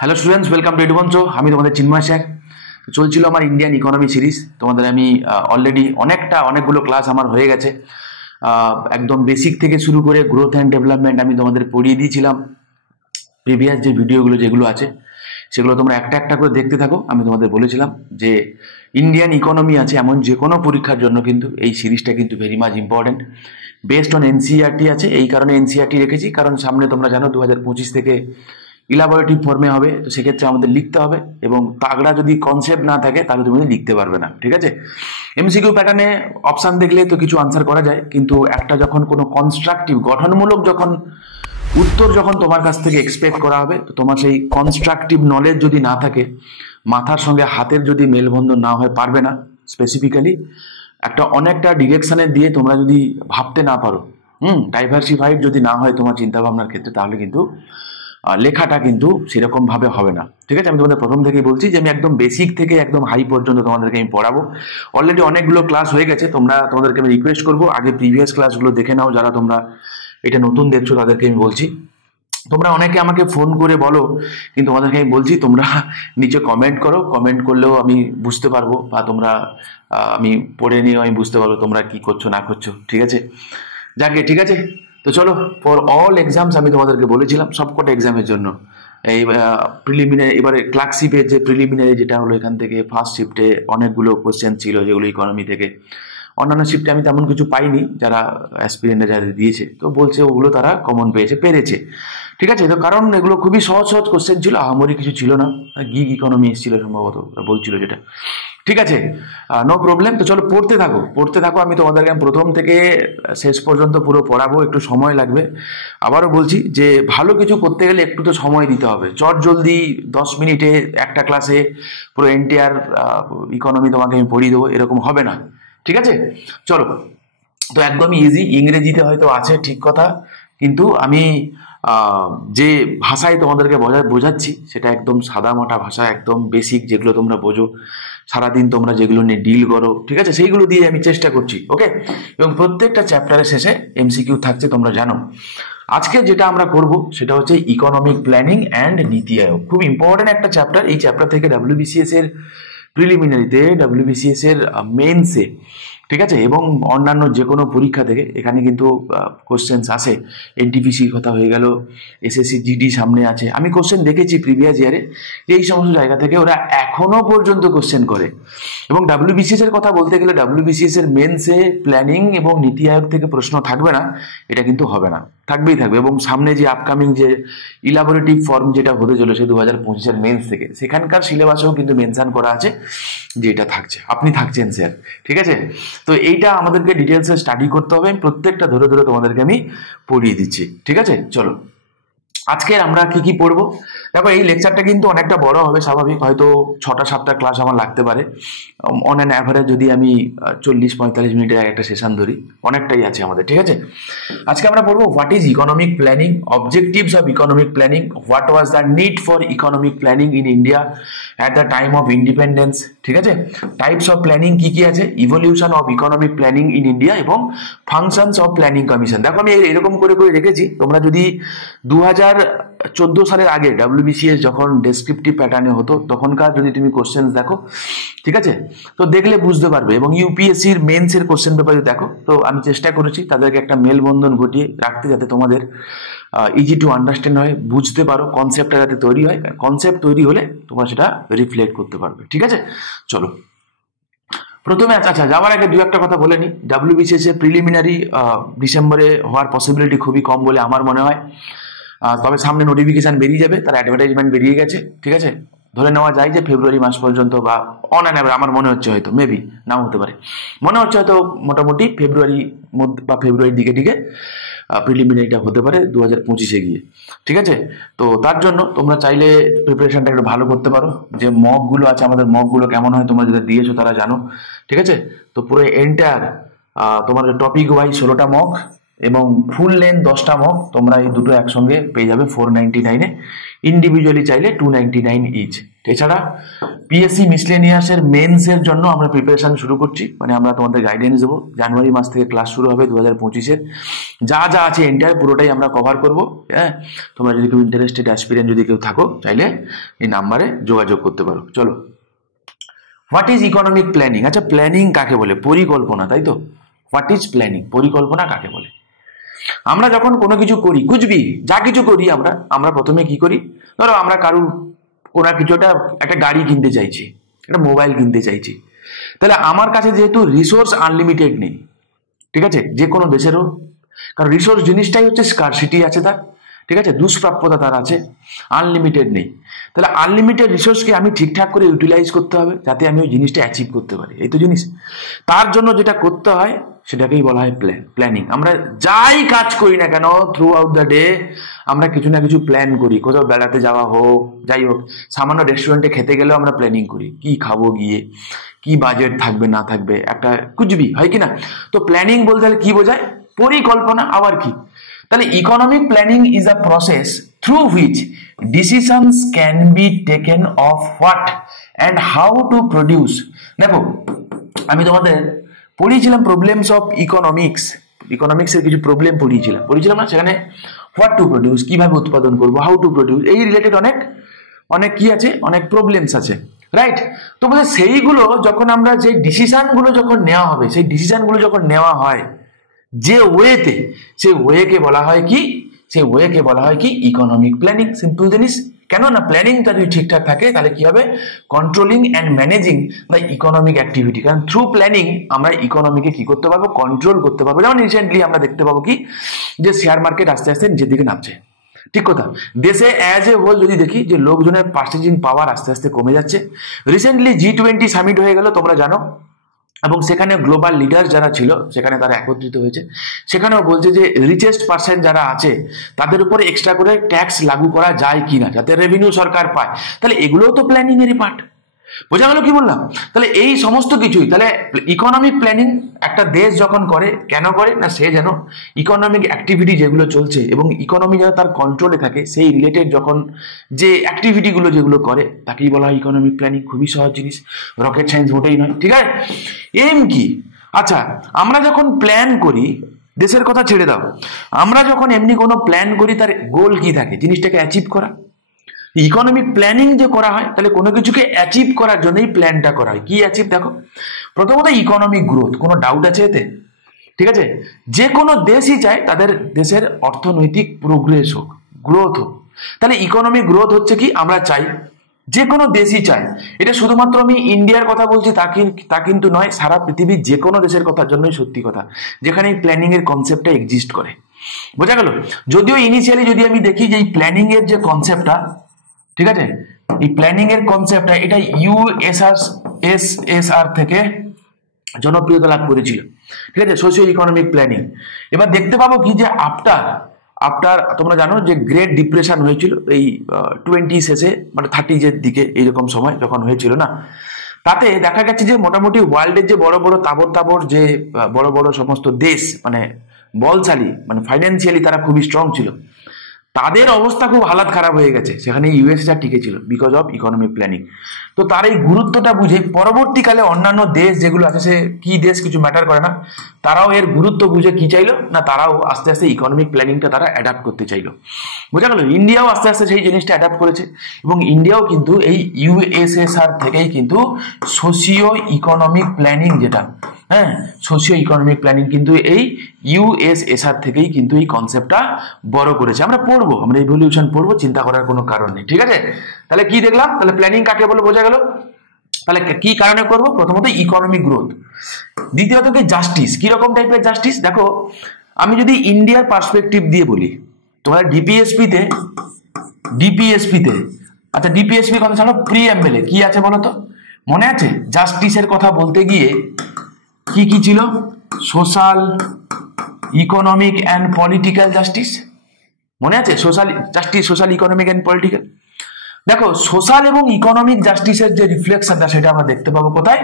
Hello students, welcome to Edubunch. আমি তোমাদের চিন্ময় sir. চলছিল আমার ইন্ডিয়ান ইকোনমি সিরিজ। তোমাদের আমি অলরেডি অনেকগুলো ক্লাস আমার হয়ে গেছে। একদম বেসিক থেকে শুরু করে গ্রোথ অ্যান্ড ডেভেলপমেন্ট আমি তোমাদের পড়িয়ে দিয়েছিলাম। প্রিভিয়াস যে ভিডিওগুলো যেগুলো আছে সেগুলো তোমরা একটা একটা করে দেখতে থাকো। আমি তোমাদের বলেছিলাম যে ইন্ডিয়ান ইকোনমি আছে এমন যে কোনো পরীক্ষার জন্য কিন্তু এই সিরিজটা কিন্তু very much important. Based on NCERT আছে, এই কারণে এনসিইআরটি রেখেছি, কারণ সামনে তোমরা জানো 2025 থেকে ইলাবোরেটিভ ফর্মে হবে, তো সেক্ষেত্রে আমাদের লিখতে হবে, এবং তাগড়া যদি কনসেপ্ট না থাকে তাহলে তুমি লিখতে পারবে না। ঠিক আছে, এমসিকিউ প্যাটার্নে অপশান দেখলে তো কিছু আনসার করা যায়, কিন্তু একটা যখন কোনো কনস্ট্রাকটিভ গঠনমূলক যখন উত্তর যখন তোমার কাছ থেকে এক্সপেক্ট করা হবে, তো তোমার সেই কনস্ট্রাকটিভ নলেজ যদি না থাকে, মাথার সঙ্গে হাতের যদি মেলবন্ধন না হয়, পারবে না। স্পেসিফিক্যালি অনেকটা ডিরেকশনে দিয়ে তোমরা যদি ভাবতে না পারো, ডাইভার্সিফাইড যদি না হয় তোমার চিন্তাভাবনার ক্ষেত্রে, তাহলে কিন্তু লেখাটা কিন্তু সেরকম ভাবে হবে না। ঠিক আছে, আমি তোমাদের প্রথম থেকেই বলছি যে আমি একদম বেসিক থেকে একদম হাই পর্যন্ত তোমাদেরকে আমি পড়াবো। অলরেডি অনেকগুলো ক্লাস হয়ে গেছে, তোমাদেরকে আমি রিকোয়েস্ট করবো আগে প্রিভিয়াস ক্লাসগুলো দেখে নাও। যারা তোমরা এটা নতুন দেখছো তাদেরকে আমি বলছি, তোমরা অনেকে আমাকে ফোন করে বলো, কিন্তু তোমাদেরকে আমি বলছি তোমরা নিচে কমেন্ট করো। কমেন্ট করলেও আমি বুঝতে পারবো, বা তোমরা আমি পড়ে নিয়েও আমি বুঝতে পারবো তোমরা কি করছো না করছো। ঠিক আছে, যাকে ঠিক আছে। তো চলো, ফর অল এক্সামস আমি তোমাদেরকে বলেছিলাম সবকটা এক্সামের জন্য এই প্রিলিমিনারি, এবারে ক্লার্কশিপের যে প্রিলিমিনারি যেটা হলো, এখান থেকে ফার্স্ট শিফটে অনেকগুলো কোশ্চেন ছিল যেগুলো ইকোনমি থেকে। অন্যান্য শিফটে আমি তেমন কিছু পাইনি, যারা অ্যাসপিরেন্টে যারা দিয়েছে তো বলছে ওগুলো তারা কমন পেরেছে। ঠিক আছে, তো কারণ এগুলো খুবই সহজ কোশ্চেন ছিল, আহামরি কিছু ছিল না। গিগ ইকোনমি এসেছিল সম্ভবত, বলছিল যেটা। ঠিক আছে, নো প্রবলেম। তো চলো পড়তে থাকো। আমি তোমাদেরকে প্রথম থেকে শেষ পর্যন্ত পুরো পড়াবো, একটু সময় লাগবে। আবারও বলছি যে ভালো কিছু করতে গেলে একটু তো সময় দিতে হবে। চট জলদি 10 মিনিটে একটা ক্লাসে পুরো এন্টায়ার ইকোনমি তোমাকে আমি পড়িয়ে দেবো, এরকম হবে না। ঠিক আছে, চলো। তো একদমই ইজি, ইংরেজিতে হয়তো আছে ঠিক কথা, কিন্তু আমি যে ভাষায় তোমাদেরকে বোঝাচ্ছি সেটা একদম সাদামাটা ভাষা, একদম বেসিক, যেগুলো তোমরা বোঝো, সারাদিন তোমরা যেগুলো নিয়ে ডিল করো। ঠিক আছে, সেইগুলো দিয়ে আমি চেষ্টা করছি। ওকে, এবং প্রত্যেকটা চ্যাপ্টারের শেষে এমসিকিউ থাকছে, তোমরা জানো। আজকে যেটা আমরা করব সেটা হচ্ছে ইকোনমিক প্ল্যানিং অ্যান্ড নীতি আয়োগ। খুব ইম্পর্টেন্ট একটা চ্যাপ্টার। এই চ্যাপ্টার থেকে ডাব্লিউবিসিএস এর প্রিলিমিনারিতে, ডাব্লিউবিসিএস এর মেইনসে, ঠিক আছে, এবং অন্যান্য যে কোনো পরীক্ষা থেকে এখানে কিন্তু কোশ্চেন্স আসে। এনটিপিসির কথা হয়ে গেল, এসএসসি জিডি সামনে আছে। আমি কোশ্চেন দেখেছি প্রিভিয়াস ইয়ারে, এই সমস্ত জায়গা থেকে ওরা এখনো পর্যন্ত কোশ্চেন করে। এবং ডাব্লিউবিসিএস এর কথা বলতে গেলে, ডাব্লিউবিসিএস এর মেন্সে প্ল্যানিং এবং নীতি আয়োগ থেকে প্রশ্ন থাকবে না, এটা কিন্তু হবে না, থাকবেই থাকবে। এবং সামনে যে আপকামিং যে ইলাবোরেটিভ ফর্ম যেটা হতে চলেছে 2025 মেন্স থেকে, সেখানকার সিলেবাসেও কিন্তু মেনশন করা আছে যে এটা থাকছে, আপনি থাকছেন স্যার। ঠিক আছে, তো এইটা আমাদেরকে ডিটেলসে স্টাডি করতে হবে। প্রত্যেকটা ধরে তোমাদেরকে আমি পড়িয়ে দিচ্ছি। ঠিক আছে, চলো আজকে আমরা কি পড়বো। দেখো, এই লেকচারটা কিন্তু অনেকটা বড় হবে, স্বাভাবিক, হয়তো 6-7টা ক্লাস আমার লাগতে পারে। অন অ্যান অ্যাভারেজ যদি আমি 40-45 মিনিটের একটা সেশন ধরি, অনেকটাই আছে আমাদের। ঠিক আছে, আজকে আমরা পড়বো what is economic planning, objectives of economic planning, what was the need for economic planning in India at the time of independence. ঠিক আছে, টাইপস অফ প্ল্যানিং কি আছে, evolution of economic planning in India, এবং functions of planning commission. দেখো, আমি এরকম করে রেখেছি। তোমরা যদি 2014 সালের আগে ডাব্লিউবিসিএস যখন ডেসক্রিপটিভ প্যাটার্নে হতো, তখনকার যদি তুমি কোশ্চেন দেখো, ঠিক আছে, তো দেখলে বুঝতে পারবে। এবং ইউপিএসসির মেন্সের কোশ্চেন পেপার দেখো, তো আমি চেষ্টা করেছি তাদেরকে একটা মেলবন্ধন ঘটিয়ে রাখতে, যাতে তোমাদের ইজি টু আন্ডারস্ট্যান্ড হয়, বুঝতে পারো, কনসেপ্টটা যাতে তৈরি হয়। কনসেপ্ট তৈরি হলে তোমরা সেটা রিফ্লেক্ট করতে পারবে। ঠিক আছে, চলো প্রথমে যাওয়ার আগে 2-1 কথা বলে নি। ডাব্লিউবিসিএস এর প্রিলিমিনারি ডিসেম্বরে হওয়ার পসিবিলিটি খুবই কম বলে আমার মনে হয়। তবে সামনে নোটিফিকেশন বেরিয়ে যাবে, তার অ্যাডভার্টাইজমেন্ট বেরিয়ে গেছে। ঠিক আছে, ধরে নেওয়া যায় যে ফেব্রুয়ারি মাস পর্যন্ত, বা অন অ্যান অ্যাভারেজ আমার মনে হচ্ছে, হয়তো মেবি নাও হতে পারে, মনে হচ্ছে হয়তো মোটামুটি ফেব্রুয়ারি মধ্যে বা ফেব্রুয়ারির দিকে প্রিলিমিনারিটা হতে পারে 2025 গিয়ে। ঠিক আছে, তো তার জন্য তোমরা চাইলে প্রিপারেশনটা একটু ভালো করতে পারো। যে মকগুলো আছে, আমাদের মকগুলো কেমন হয় তোমরা যারা দিয়েছো তারা জানো। ঠিক আছে, তো পুরো এন্টায়ার তোমার টপিক ওয়াইজ 16টা মক এবং ফুল লেন্থ 10টা মক, তোমরা এই দুটো একসঙ্গে পেয়ে যাবে 499-এ। ইন্ডিভিজুয়ালি চাইলে 299 ইচ। এছাড়া পিএসসি মিসলেনিয়াসের মেন্সের জন্য আমরা প্রিপারেশন শুরু করছি, মানে আমরা তোমাদের গাইডেন্স দেবো। জানুয়ারি মাস থেকে ক্লাস শুরু হবে 2025-এর। যা যা আছে এন্টায়ার পুরোটাই আমরা কভার করবো। হ্যাঁ, তোমরা যদি কেউ ইন্টারেস্টেড অ্যাসপিরেন্ট যদি কেউ থাকো, চাইলে এই নাম্বারে যোগাযোগ করতে পারো। চলো, হোয়াট ইজ ইকোনমিক প্ল্যানিং? আচ্ছা, প্ল্যানিং কাকে বলে? পরিকল্পনা, তাই তো? What is planning? পরিকল্পনা কাকে বলে? আমরা যখন কোনো কিছু করি, কুচবি যা কিছু করি, আমরা প্রথমে কি করি? ধরো আমরা কারুর কোনো কিছু একটা গাড়ি কিনতে চাইছি, একটা মোবাইল কিনতে চাইছি, তাহলে আমার কাছে যেহেতু রিসোর্স আনলিমিটেড নেই, ঠিক আছে, যে কোনো দেশেরও, কারণ রিসোর্স জিনিসটাই হচ্ছে স্কারসিটি আছে তার, ঠিক আছে, দুষ্প্রাপ্যতা তার আছে, আনলিমিটেড নেই। তাহলে আনলিমিটেড রিসোর্সকে আমি ঠিকঠাক করে ইউটিলাইজ করতে হবে যাতে আমি ওই জিনিসটা অ্যাচিভ করতে পারি, এই তো জিনিস। তার জন্য যেটা করতে হয় সেটাকেই বলা হয় প্ল্যানিং। আমরা যাই কাজ করি না কেন থ্রু আউট দ্য ডে আমরা কিছু না কিছু প্ল্যান করি। কোথাও বেড়াতে যাওয়া হোক, যাই হোক, সামান্য রেস্টুরেন্টে খেতে গেলেও আমরা প্ল্যানিং করি, কি খাবো গিয়ে, কি বাজেট থাকবে না থাকবে, একটা কুচবি হয় কিনা। তো প্ল্যানিং বলতে হলে কি বোঝায়? পরিকল্পনা। আবার কি? তাহলে economic planning is a process through which decisions can be taken of what and how to produce. দেখো, আমি তোমাদের পড়িয়েছিলাম প্রবলেমস অফ ইকোনমিক্সের কিছু প্রবলেম পড়িয়েছিলাম না? সেখানে হোয়াট টু প্রডিউস, কিভাবে উৎপাদন করবো, হাউ টু প্রডিউস, এই রিলেটেড অনেক কি আছে, অনেক প্রবলেমস আছে, রাইট? তো বলে সেইগুলো যখন আমরা যে ডিসিশনগুলো যখন নেওয়া হবে, সেই ডিসিশনগুলো যখন নেওয়া হয় যে ওয়েতে, সেই ওয়েকে বলা হয় কি? সেই ওয়েকে বলা হয় কি? Economic planning. সিম্পল জিনিস। কেন না, প্ল্যানিংটা যদি ঠিকঠাক থাকে তাহলে কি হবে? Controlling and managing the economic activity. কারণ থ্রু প্ল্যানিং আমরা ইকোনমিকে কি করতে পারবো? কন্ট্রোল করতে পারবো। যেমন রিসেন্টলি আমরা দেখতে পাবো কি, যে শেয়ার মার্কেট আস্তে আস্তে নিজের দিকে নামছে, ঠিক কথা। দেশে অ্যাজ এ হোল যদি দেখি যে লোকজনের পার্চেজিং পাওয়ার আস্তে আস্তে কমে যাচ্ছে। রিসেন্টলি G20 সামিট হয়ে গেল, তোমরা জানো, এবং সেখানে গ্লোবাল লিডার যারা ছিল সেখানে তারা একত্রিত হয়েছে। সেখানেও বলছে যে রিচেস্ট পার্সেন্ট যারা আছে তাদের উপরে এক্সট্রা করে ট্যাক্স লাগু করা যায় কিনা, যাতে রেভিনিউ সরকার পায়। তাহলে এগুলোও তো প্ল্যানিং এরই পার্ট। বোঝা গেল কি বললাম? তাহলে এই সমস্ত কিছুই, তাহলে ইকোনমিক প্ল্যানিং একটা দেশ যখন করে, কেন করে না, সে যেন ইকোনমিক অ্যাক্টিভিটি যেগুলো চলছে এবং ইকোনমি যেন তার কন্ট্রোলে থাকে, সেই রিলেটেড যখন যে অ্যাক্টিভিটিগুলো যেগুলো করে তাকেই বলা হয় ইকোনমিক প্ল্যানিং। খুবই সহজ জিনিস, রকেট সায়েন্স মোটেই নয়, ঠিক আছে। এম কি? আচ্ছা, আমরা যখন প্ল্যান করি, দেশের কথা ছেড়ে দাও, আমরা যখন এমনি কোনো প্ল্যান করি তার গোল কি থাকে? জিনিসটাকে অ্যাচিভ করা। ইকোনমিক প্ল্যানিং যে করা হয়, তাহলে কোনো কিছুকে অ্যাচিভ করার জন্যই প্ল্যানটা করা হয়। কি অ্যাচিভ? দেখো, প্রথমত ইকোনমিক গ্রোথ। কোনো ডাউট আছে এতে? ঠিক আছে, যে কোনো দেশই চায় তাদের দেশের অর্থনৈতিক প্রোগ্রেস হোক, গ্রোথ হোক। তাহলে ইকোনমিক গ্রোথ হচ্ছে কি? আমরা চাই, যে কোনো দেশই চায়। এটা শুধুমাত্র আমি ইন্ডিয়ার কথা বলছি তা কিন্তু নয়, সারা পৃথিবীর যে কোনো দেশের কথার জন্যই সত্যি কথা, যেখানে এই প্ল্যানিং এর কনসেপ্টটা এক্সিস্ট করে। বোঝা গেল? যদিও ইনিশিয়ালি যদি আমি দেখি যে এই প্ল্যানিং এর যে কনসেপ্টটা, ঠিক আছে, এই প্ল্যানিং এর কনসেপ্টটা এটা USSR থেকে জনপ্রিয়তা লাভ করেছিল, ঠিক আছে, সোশিও ইকোনমিক প্ল্যানিং। এবার দেখতে পাবো কি, যে আফটার তোমরা জানো যে গ্রেট ডিপ্রেশন হয়েছিল এই 20 শেষে, মানে 30 দিকে, এইরকম সময় যখন হয়েছিল না, তাতে দেখা গেছে যে মোটামুটি ওয়ার্ল্ডের যে বড় বড় তাবর যে বড় বড় সমস্ত দেশ, মানে বলশালী, মানে ফাইন্যান্সিয়ালি তারা খুবই স্ট্রং ছিল, তাদের অবস্থা খুব হালাত খারাপ হয়ে গেছে। সেখানে ইউএসটা টিকে ছিল বিকজ অফ ইকোনমিক প্ল্যানিং। তো তার এই গুরুত্বটা বুঝে পরবর্তীকালে অন্যান্য দেশ যেগুলো আছে, সে কি দেশ কিছু ম্যাটার করে না, তারাও এর গুরুত্ব বুঝে কি চাইলো না, তারাও আস্তে আস্তে ইকোনমিক প্ল্যানিংটা তারা অ্যাডাপ্ট করতে চাইলো। বোঝা গেল? ইন্ডিয়াও আস্তে আস্তে সেই জিনিসটা অ্যাডাপ্ট করেছে, এবং ইন্ডিয়াও কিন্তু এই USSR থেকেই কিন্তু সোশিও ইকোনমিক প্ল্যানিং যেটা, হ্যাঁ, সোশিও ইকোনমিক প্ল্যানিং কিন্তু এই USSR থেকেই কিন্তু এই কনসেপ্টটা বড় করেছে। আমরা পড়বো, আমরা ইভলিউশন পড়বো, চিন্তা করার কোনো কারণ নেই, ঠিক আছে। তাহলে কি দেখলাম? তাহলে প্ল্যানিং কাকে বলে বোঝা গেল। তাহলে কি কারণে করব? প্রথমত ইকোনমিক গ্রোথ, দ্বিতীয়ত কি জাস্টিস। কিরকম টাইপের জাস্টিস? দেখো, আমি যদি ইন্ডিয়ার পার্সপেক্টিভ দিয়ে বলি, তোমরা ডিপিএসপিতে, আচ্ছা ডিপিএসপি কথা ছাড়ো, প্রিএমএলএ কি আছে বলো তো? মনে আছে? জাস্টিসের কথা বলতে গিয়ে কি ছিল? Social, economic and political justice. মনে আছে? Social justice, social, economic and political. দেখো, সোশ্যাল এবং ইকোনমিক জাস্টিসের যে রিফ্লেকশনটা সেটা আমরা দেখতে পাবো কোথায়?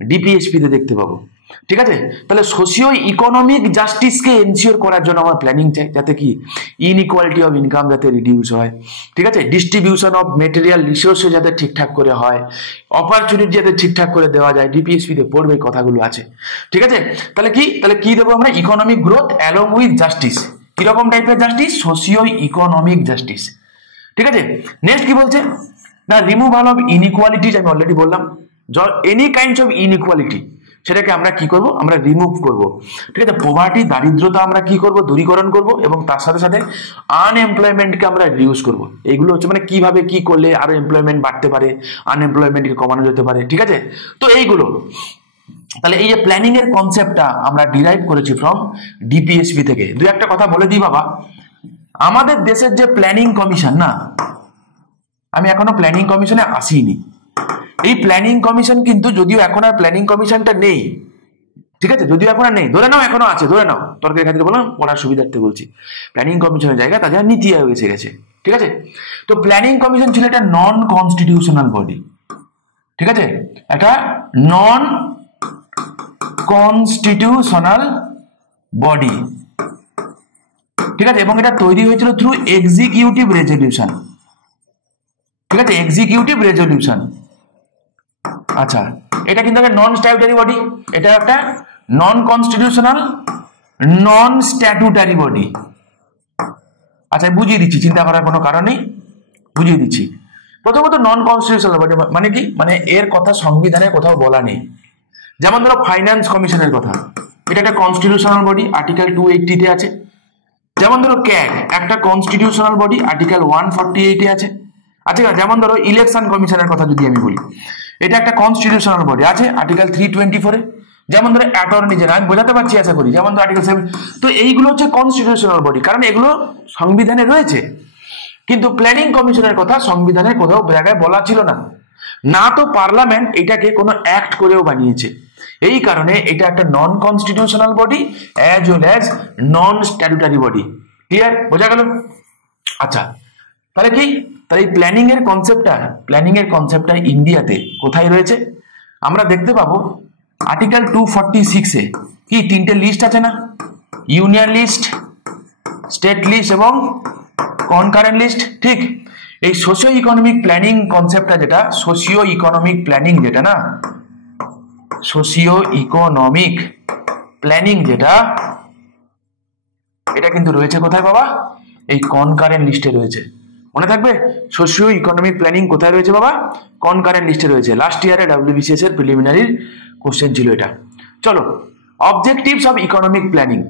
ডিপিএসপি তে দেখতে পাবো। ঠিক আছে, তাহলে সোশিও ইকোনমিক জাস্টিসকে এনশিওর করার জন্য আমার প্ল্যানিং চাই, যাতে কি ইনইকুয়ালিটি অফ ইনকাম যাতে রিডিউস হয়, ঠিক আছে, ডিস্ট্রিবিউশন অফ মেটেরিয়াল রিসোর্স যাতে ঠিকঠাক করে হয়, অপরচুনিটি যাতে ঠিকঠাক করে দেওয়া যায়, ডিপিএসপি তে পড়বে কথাগুলো আছে। ঠিক আছে, তাহলে কি দেবো আমরা? Economic growth along with justice. কিরকম টাইপের জাস্টিস? Socio economic justice. ঠিক আছে, নেক্সট কি বলছে না, রিমুভাল অফ ইনইকুয়ালিটিজ, আমি অলরেডি বললাম, এনি কাইন্ডস অফ ইনইকুয়ালিটি সেটাকে আমরা কি করব? আমরা রিমুভ করব। ঠিক আছে, পভার্টি, দারিদ্রতা আমরা কি করব? দূরীকরণ করব, এবং তার সাথে সাথে আনএমপ্লয়মেন্টকে আমরা রিডিউস করব। এইগুলো হচ্ছে মানে কিভাবে কি করলে আরো এমপ্লয়মেন্ট বাড়তে পারে, আনএমপ্লয়মেন্টকে কমানো যেতে পারে। ঠিক আছে, তো এইগুলো, তাহলে এই যে প্ল্যানিং এর কনসেপ্টটা আমরা ডিরাইভ করেছি ফ্রম ডিপিএসপি থেকে। দুই একটা কথা বলে দিই বাবা, আমাদের দেশের যে প্ল্যানিং কমিশন না, আমি এখনো প্ল্যানিং কমিশনে আসিনি। এই প্ল্যানিং কমিশন কিন্তু, যদিও এখন আর প্ল্যানিং কমিশনটা নেই, ঠিক আছে, যদিও এখন আর নেই, ধরে নাও এখনো আছে, ধরে নাও, তর্কের খাতিরে বললাম, পড়ার সুবিধার্থে বলছি, প্ল্যানিং কমিশনের জায়গায় তাদের নীতি আয়োগ এসে গেছে। ঠিক আছে, তো প্ল্যানিং কমিশন ছিল একটা নন কনস্টিটিউশনাল বডি। ঠিক আছে, একটা নন কনস্টিটিউশনাল বডি। ঠিক আছে, এবং এটা তৈরি হয়েছিল থ্রু এক্সিকিউটিভ রেজলিউশন। ঠিক আছে, এক্সিকিউটিভ রেজলিউশন। আচ্ছা, এটা কিন্তু একটা নন স্ট্যাটুটারি বডি, এটা একটা নন কনস্টিটিউশনাল, নন স্ট্যাটুটারি বডি। আচ্ছা, বুঝিয়ে দিচ্ছি, চিন্তা করার কোনো কারণ নেই, বুঝিয়ে দিচ্ছি। প্রথমত নন কনস্টিটিউশনাল বডি মানে কি? মানে এর কথা সংবিধানে কোথাও বলা নেই। যেমন ধরো ফাইন্যান্স কমিশনের কথা, এটা একটা কনস্টিটিউশনাল বডি, আর্টিকেল 280 তে আছে। যেমন ধরো ক্যাগ, একটা কনস্টিটিউশনাল বডি, আর্টিকেল 148 এ আছে। আচ্ছা, যেমন ধরো ইলেকশন কমিশনের কথা যদি আমি বলি, এটা একটা কনস্টিটিউশনাল বডি, আছে আর্টিকেল 324 এ। যেমন ধরো অ্যাটর্নি জেনারেল, আমি বোঝাতে পারছি আশা করি, যেমন ধরো আর্টিকেল 7। তো এইগুলো হচ্ছে কনস্টিটিউশনাল বডি, কারণ এগুলো সংবিধানে রয়েছে। কিন্তু প্ল্যানিং কমিশনের কথা সংবিধানে কোথাও জায়গায় বলা ছিল না, না তো পার্লামেন্ট এটাকে কোনো অ্যাক্ট করেও বানিয়েছে। এই কারণে এটা একটা non constitutional body as well as non statutory body. Clear? বোঝা গেল? আচ্ছা, তাহলে কি, তাহলে এই প্ল্যানিং এর কনসেপ্টটা ইন্ডিয়াতে কোথায় রয়েছে? আমরা দেখতে পাবো আর্টিকেল 246 এ কি তিনটে লিস্ট আছে না, ইউনিয়ন লিস্ট, স্টেট লিস্ট এবং কনকারেন্ট লিস্ট। ঠিক, এই সোশিও ইকোনমিক প্ল্যানিং কনসেপ্টটা, যেটা সোশিও ইকোনমিক প্ল্যানিং, যেটা না, সোশিও ইকোনমিক প্ল্যানিং যেটা, এটা কিন্তু রয়েছে কোথায় বাবা? এই কনকারেন্ট লিস্টে রয়েছে। মনে থাকবে, সোশিও ইকোনমিক প্ল্যানিং কোথায় রয়েছে বাবা? কনকারেন্ট লিস্টে রয়েছে। লাস্ট ইয়ারে ডাব্লিউবিসিএস এর প্রিলিমিনারির কোশ্চেন ছিল এটা। চলো, অবজেক্টিভস অফ ইকোনমিক প্ল্যানিং।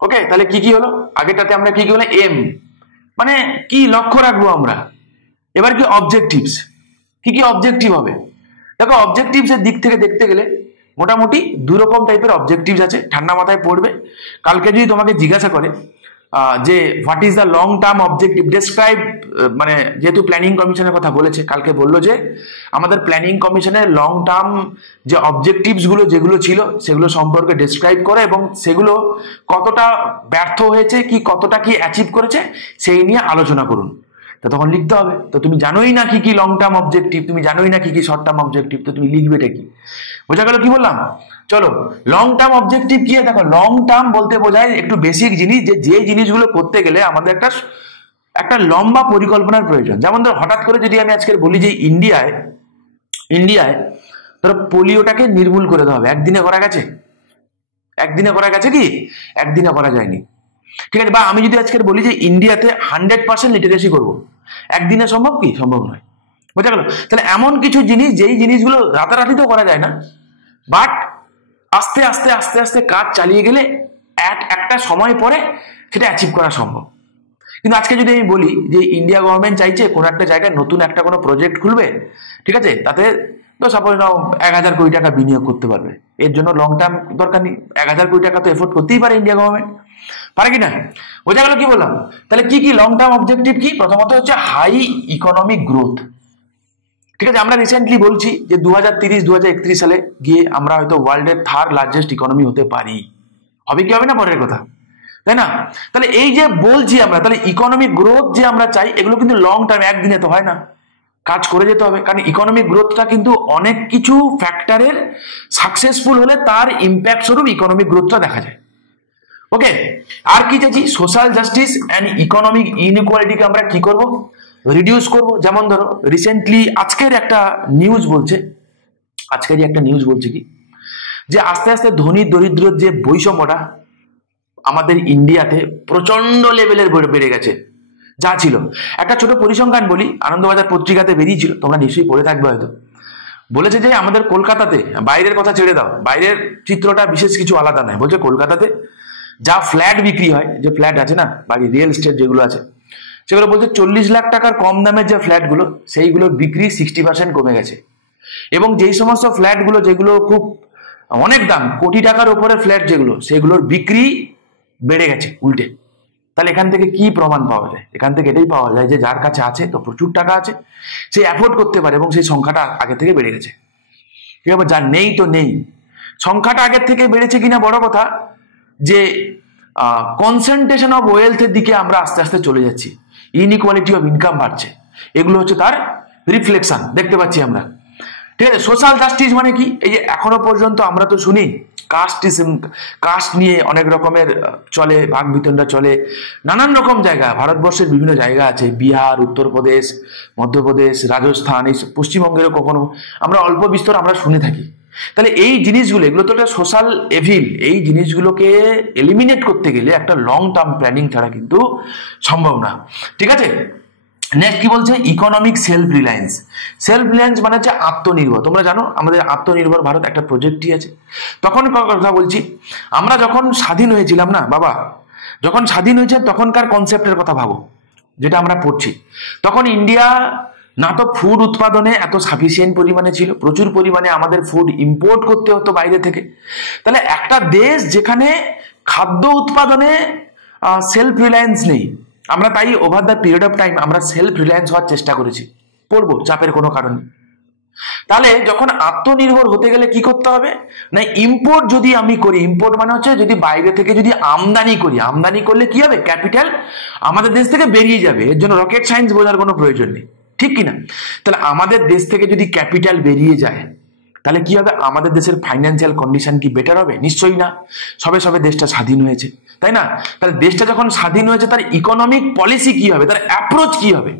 ওকে, তাহলে কি কি হলো? আগেরটাতে আমরা কি কি হলো? এম, মানে কি লক্ষ্য রাখবো আমরা। এবার কি অবজেক্টিভস, কি কি অবজেক্টিভ হবে? দেখো, অবজেক্টিভস এর দিক থেকে দেখতে গেলে মোটামুটি দু রকম টাইপের অবজেক্টিভস আছে, ঠান্ডা মাথায় পড়বে। কালকে যদি তোমাকে জিজ্ঞাসা করে যে what is the long term objective describe, মানে যেহেতু প্ল্যানিং কমিশনের কথা বলেছে, কালকে বললো যে আমাদের প্ল্যানিং কমিশনের লং টার্ম যে অবজেক্টিভস গুলো যেগুলো ছিল সেগুলো সম্পর্কে ডেসক্রাইব করে, এবং সেগুলো কতটা ব্যর্থ হয়েছে, কি কতটা কি অ্যাচিভ করেছে সেই নিয়ে আলোচনা করুন। তো তখন লিখতে হবে। তো তুমি জানোই না কি কি লং টার্ম অবজেক্টিভ, তুমি জানোই না কি কি শর্ট টার্ম অবজেক্টিভ, তো তুমি লিখবেটা কি? বোঝা গেল কি বললাম? চলো, লং টার্ম অবজেক্টিভ কি? দেখো, লং টার্ম বলতে বোঝায় একটু বেসিক জিনিস, যে জিনিসগুলো করতে গেলে আমাদের একটা লম্বা পরিকল্পনার প্রয়োজন। যেমন ধরো, হঠাৎ করে যদি আমি আজকে বলি যে ইন্ডিয়ায় ধরো পোলিওটাকে নির্মূল করে দেওয়া হবে, একদিনে করা গেছে? একদিনে করা গেছে কি? একদিনে করা যায়নি। ঠিক আছে, বা আমি যদি আজকে বলি যে ইন্ডিয়াতে 100% লিটারেসি করবো, একদিনে সম্ভব কি? সম্ভব নয়। বোঝা গেল? তাহলে এমন কিছু জিনিস, যেই জিনিসগুলো রাতারাতি তো করা যায় না, বাট আস্তে আস্তে আস্তে আস্তে কাজ চালিয়ে গেলে একটা সময় পরে সেটা অ্যাচিভ করা সম্ভব। কিন্তু আজকে যদি আমি বলি যে ইন্ডিয়া গভর্নমেন্ট চাইছে কোনো একটা জায়গায় নতুন একটা কোনো প্রজেক্ট খুলবে, ঠিক আছে, তাতে তো সাপোজ নাও 1000 কোটি টাকা বিনিয়োগ করতে পারবে, এর জন্য লং টার্ম দরকার নেই, 1000 কোটি টাকা তো এফোর্ড করতেই পারে ইন্ডিয়া গভর্নমেন্ট, পারে কি না? বোঝা গেল কি বললাম? তাহলে কি কি লং টার্ম অবজেক্টিভ কি? প্রথমত হচ্ছে হাই ইকোনমিক গ্রোথ। ঠিক আছে, আমরা রিসেন্টলি বলছি যে 2030-2031 সালে গিয়ে আমরা হয়তো ওয়ার্ল্ডের 3rd লার্জেস্ট ইকোনমি হতে পারি। হবে কি হবে না পরের কথা, তাই না? তাহলে এই যে বলছি আমরা, তাহলে ইকোনমিক গ্রোথ যে আমরা চাই, এগুলো কিন্তু লং টার্ম, একদিনে তো হয় না। কাজ করে যেতে হবে, কারণ ইকোনমিক গ্রোথটা কিন্তু অনেক কিছু ফ্যাক্টরের সাকসেসফুল হলে তার ইম্প্যাক্ট স্বরূপ ইকোনমিক গ্রোথটা দেখা যায়। ওকে, আর কি চাইছি, সোশ্যাল জাস্টিস অ্যান্ড ইকোনমিক ইনইকুয়ালিটিকে আমরা কি করব, রিডিউস করব। যেমন ধরো রিসেন্টলি আজকের একটা নিউজ বলছে কি, যে আস্তে আস্তে ধনী দরিদ্রের যে বৈষম্যটা আমাদের ইন্ডিয়াতে প্রচন্ড লেভেলের বেড়ে গেছে। যা ছিল, একটা ছোট পরিসংখ্যান বলি, আনন্দবাজার পত্রিকাতে বেরিয়েছিল, তোমরা নিশ্চয়ই পড়ে থাকবে হয়তো। বলেছে যে আমাদের কলকাতাতে, বাইরের কথা ছেড়ে দাও, বাইরের চিত্রটা বিশেষ কিছু আলাদা নয়, বলছে কলকাতাতে যা ফ্ল্যাট বিক্রি হয়, যে ফ্ল্যাট আছে না বাড়ি, রিয়েল এস্টেট যেগুলো আছে, সেগুলো বলছে 40 লাখ টাকার কম দামের যে ফ্ল্যাটগুলো, সেইগুলোর বিক্রি 60% কমে গেছে। এবং যেই সমস্ত ফ্ল্যাটগুলো যেগুলো খুব অনেক দাম, কোটি টাকার উপরে ফ্ল্যাট যেগুলো, সেগুলোর বিক্রি বেড়ে গেছে উল্টে। তাহলে এখান থেকে কি প্রমাণ পাওয়া যায়? এখান থেকে এটাই পাওয়া যায় যে যার কাছে আছে, তো প্রচুর টাকা আছে, সে অ্যাফোর্ড করতে পারে এবং সেই সংখ্যাটা আগে থেকে বেড়ে গেছে। ঠিক আছে, যার নেই তো নেই। সংখ্যাটা আগের থেকে বেড়েছে কিনা বড় কথা, যে কনসেন্ট্রেশন অফ ওয়েলথের দিকে আমরা আস্তে আস্তে চলে যাচ্ছি, ইনইকুয়ালিটি অফ ইনকাম বাড়ছে, এগুলো হচ্ছে তার রিফ্লেকশন দেখতে পাচ্ছি আমরা। ঠিক আছে, সোশ্যাল জাস্টিস মানে কি? এই যে এখনো পর্যন্ত আমরা তো শুনি কাস্ট নিয়ে অনেক রকমের চলে, ভাগ বিতণ্ডা চলে নানান রকম জায়গা, ভারতবর্ষের বিভিন্ন জায়গা আছে, বিহার, উত্তরপ্রদেশ, মধ্যপ্রদেশ, রাজস্থান, এই পশ্চিমবঙ্গেরও কখনো আমরা অল্প বিস্তর আমরা শুনে থাকি। তাহলে এই জিনিসগুলো, এগুলো তো একটা সোশ্যাল এভিল, এই জিনিসগুলোকে এলিমিনেট করতে গেলে একটা লং টার্ম প্ল্যানিং ছাড়া কিন্তু সম্ভব না। ঠিক আছে, নেক্সট কি বলছে, economic self reliance. Self reliance মানে হচ্ছে আত্মনির্ভর। তোমরা জানো আমাদের আত্মনির্ভর ভারত একটা প্রজেক্টই আছে। তখন কথা বলছি, আমরা যখন স্বাধীন হয়েছিলাম না বাবা, যখন স্বাধীন হয়েছে তখনকার কনসেপ্টের কথা ভাবো, যেটা আমরা পড়ছি। তখন ইন্ডিয়া না তো ফুড উৎপাদনে এত সাফিসিয়েন্ট পরিমাণে ছিল, প্রচুর পরিমাণে আমাদের ফুড ইম্পোর্ট করতে হতো বাইরে থেকে। তাহলে একটা দেশ যেখানে খাদ্য উৎপাদনে সেলফ রিলায়েন্স নেই, আমরা তাই over the period of time আমরা সেলফ রিলায়েন্স হওয়ার চেষ্টা করেছি, পড়বো চাপের কোনো কারণে। তাহলে যখন আত্মনির্ভর হতে গেলে কি করতে হবে না, ইম্পোর্ট যদি আমি করি, ইম্পোর্ট মানে হচ্ছে যদি বাইরে থেকে যদি আমদানি করি, আমদানি করলে কি হবে, ক্যাপিটাল আমাদের দেশ থেকে বেরিয়ে যাবে। এর জন্য রকেট সায়েন্স বোঝার কোনো প্রয়োজন নেই, ঠিক কিনা? তাহলে আমাদের দেশ থেকে যদি ক্যাপিটাল বেরিয়ে যায়, তাহলে কি হবে, আমাদের দেশের ফাইন্যান্সিয়াল কন্ডিশন কি বেটার হবে? নিশ্চয়ই না। সবে সবে দেশটা স্বাধীন হয়েছে, তাই না? তাহলে দেশটা যখন স্বাধীন হয়েছে, তার ইকোনমিক পলিসি কি হবে, তার অ্যাপ্রোচ কি হবে,